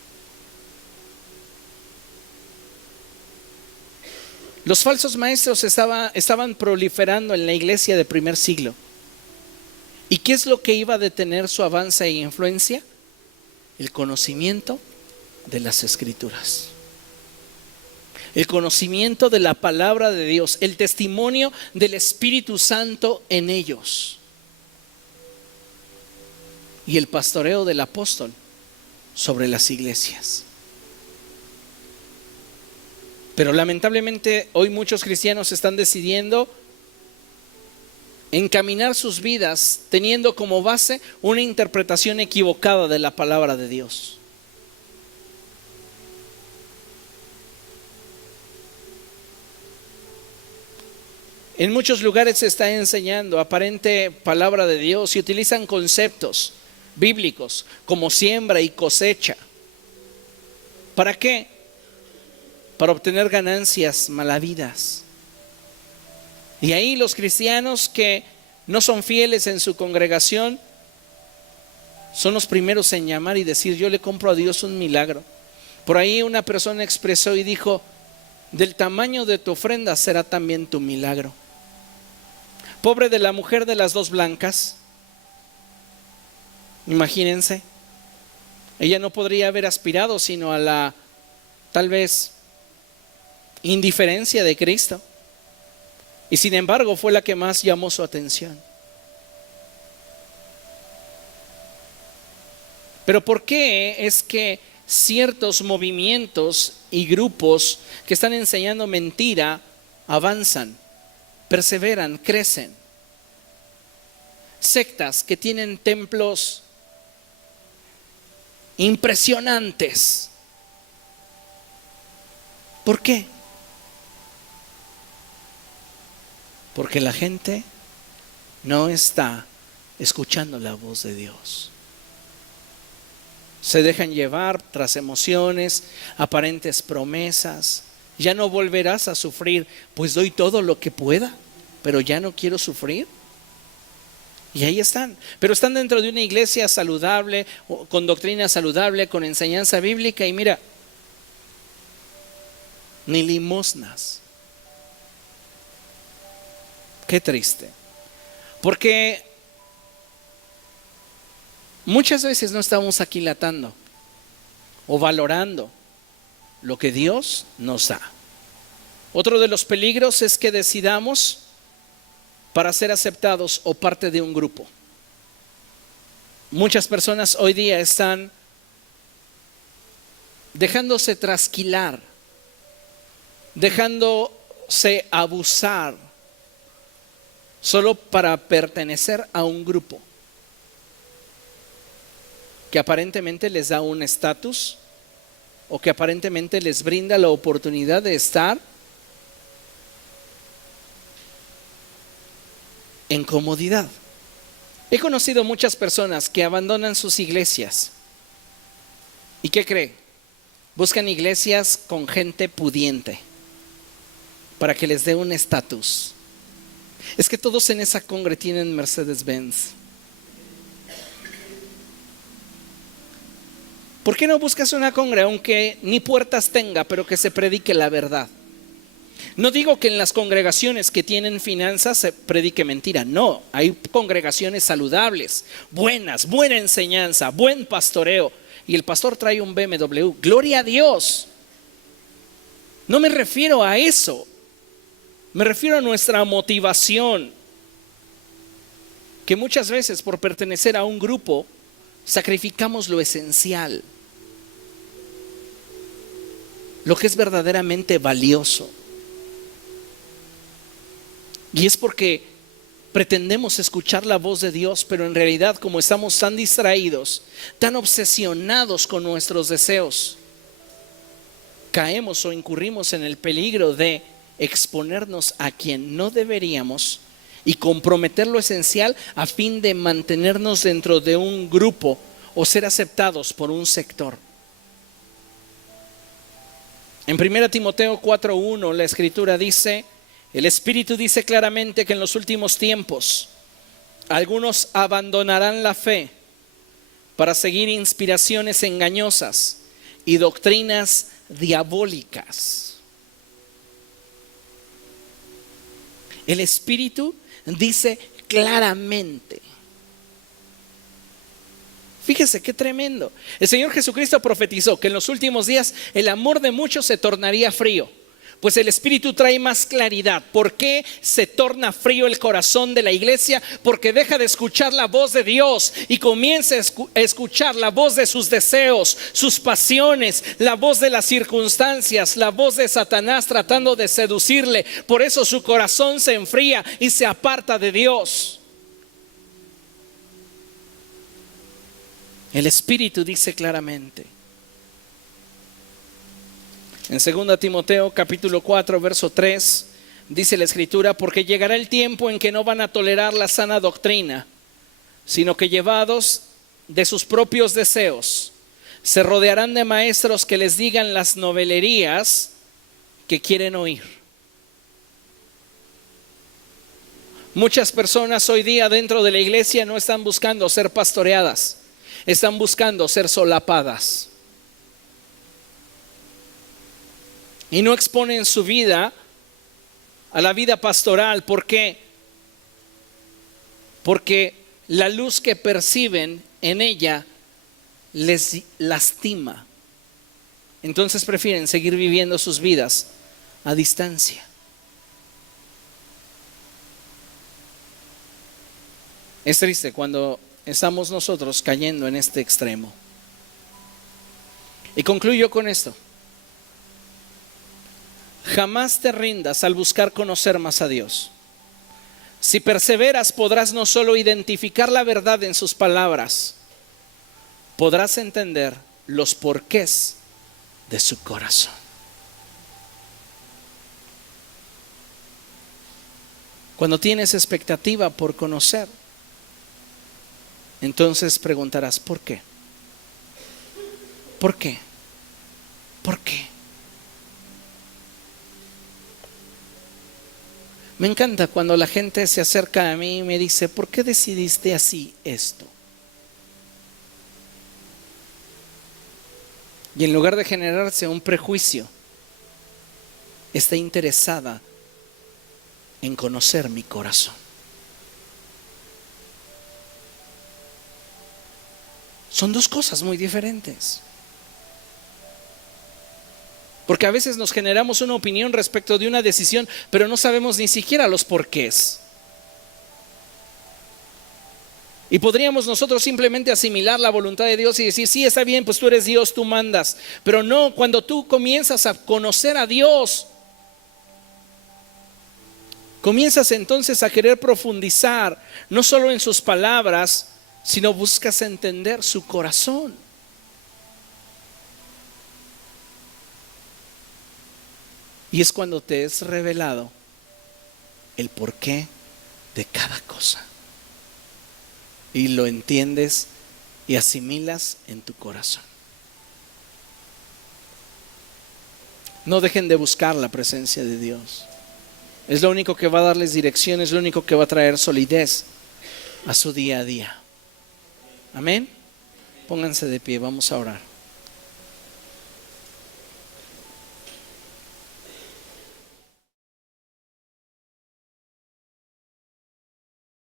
Los falsos maestros estaban proliferando en la iglesia del primer siglo. ¿Y qué es lo que iba a detener su avance e influencia? El conocimiento de las Escrituras, el conocimiento de la palabra de Dios, el testimonio del Espíritu Santo en ellos y el pastoreo del apóstol sobre las iglesias. Pero lamentablemente hoy muchos cristianos están decidiendo encaminar sus vidas teniendo como base una interpretación equivocada de la palabra de Dios. En muchos lugares se está enseñando aparente palabra de Dios y utilizan conceptos bíblicos como siembra y cosecha. ¿Para qué? Para obtener ganancias malavidas. Y ahí los cristianos que no son fieles en su congregación son los primeros en llamar y decir: yo le compro a Dios un milagro. Por ahí una persona expresó y dijo: del tamaño de tu ofrenda será también tu milagro. Pobre de la mujer de las dos blancas. Imagínense, ella no podría haber aspirado sino a la tal vez indiferencia de Cristo. Y sin embargo fue la que más llamó su atención. Pero ¿por qué es que ciertos movimientos y grupos que están enseñando mentira avanzan, perseveran, crecen? Sectas que tienen templos impresionantes. ¿Por qué? Porque la gente no está escuchando la voz de Dios. Se dejan llevar tras emociones, aparentes promesas. Ya no volverás a sufrir, pues doy todo lo que pueda, pero ya no quiero sufrir. Y ahí están, pero están dentro de una iglesia saludable, con doctrina saludable, con enseñanza bíblica, y mira, ni limosnas. Qué triste, porque Muchas veces no estamos aquilatando o valorando lo que Dios nos da. Otro de los peligros es que decidamos para ser aceptados o parte de un grupo. Muchas personas hoy día están dejándose trasquilar, dejándose abusar solo para pertenecer a un grupo que aparentemente les da un estatus o que aparentemente les brinda la oportunidad de estar en comodidad. He conocido muchas personas que abandonan sus iglesias. ¿Y qué cree? Buscan iglesias con gente pudiente para que les dé un estatus. Es que todos en esa congre tienen Mercedes-Benz. ¿Por qué no buscas una congre aunque ni puertas tenga, pero que se predique la verdad? No digo que en las congregaciones que tienen finanzas se predique mentira, no, hay congregaciones saludables, buenas, buena enseñanza, buen pastoreo, y el pastor trae un BMW, gloria a Dios. No me refiero a eso, me refiero a nuestra motivación, que muchas veces por pertenecer a un grupo sacrificamos lo esencial, lo que es verdaderamente valioso. Y es porque pretendemos escuchar la voz de Dios, pero en realidad, como estamos tan distraídos, tan obsesionados con nuestros deseos, caemos o incurrimos en el peligro de exponernos a quien no deberíamos y comprometer lo esencial a fin de mantenernos dentro de un grupo o ser aceptados por un sector. En 1 Timoteo 4:1 la Escritura dice: el Espíritu dice claramente que en los últimos tiempos algunos abandonarán la fe para seguir inspiraciones engañosas y doctrinas diabólicas. El Espíritu dice claramente. Fíjese qué tremendo. El Señor Jesucristo profetizó que en los últimos días el amor de muchos se tornaría frío. Pues el Espíritu trae más claridad. ¿Por qué se torna frío el corazón de la iglesia? Porque deja de escuchar la voz de Dios y comienza a escuchar la voz de sus deseos, sus pasiones, la voz de las circunstancias, la voz de Satanás tratando de seducirle. Por eso su corazón se enfría y se aparta de Dios. El Espíritu dice claramente. En 2 Timoteo capítulo 4 verso 3 dice la Escritura: porque llegará el tiempo en que no van a tolerar la sana doctrina, sino que llevados de sus propios deseos se rodearán de maestros que les digan las novelerías que quieren oír. Muchas personas hoy día dentro de la iglesia no están buscando ser pastoreadas, están buscando ser solapadas. Y no exponen su vida a la vida pastoral. ¿Por qué? Porque la luz que perciben en ella les lastima. Entonces prefieren seguir viviendo sus vidas a distancia. Es triste cuando estamos nosotros cayendo en este extremo. Y concluyo con esto. Jamás te rindas al buscar conocer más a Dios. Si perseveras, podrás no solo identificar la verdad en sus palabras, podrás entender los porqués de su corazón. Cuando tienes expectativa por conocer, entonces preguntarás: ¿por qué? ¿Por qué? ¿Por qué? Me encanta cuando la gente se acerca a mí y me dice: ¿por qué decidiste así esto? Y en lugar de generarse un prejuicio, está interesada en conocer mi corazón. Son dos cosas muy diferentes. Porque a veces nos generamos una opinión respecto de una decisión, pero no sabemos ni siquiera los porqués. Y podríamos nosotros simplemente asimilar la voluntad de Dios y decir, sí, está bien, pues tú eres Dios, tú mandas. Pero no, cuando tú comienzas a conocer a Dios, comienzas entonces a querer profundizar, no solo en sus palabras, sino buscas entender su corazón. Y es cuando te es revelado el porqué de cada cosa. Y lo entiendes y asimilas en tu corazón. No dejen de buscar la presencia de Dios. Es lo único que va a darles dirección, es lo único que va a traer solidez a su día a día. Amén. Pónganse de pie, vamos a orar.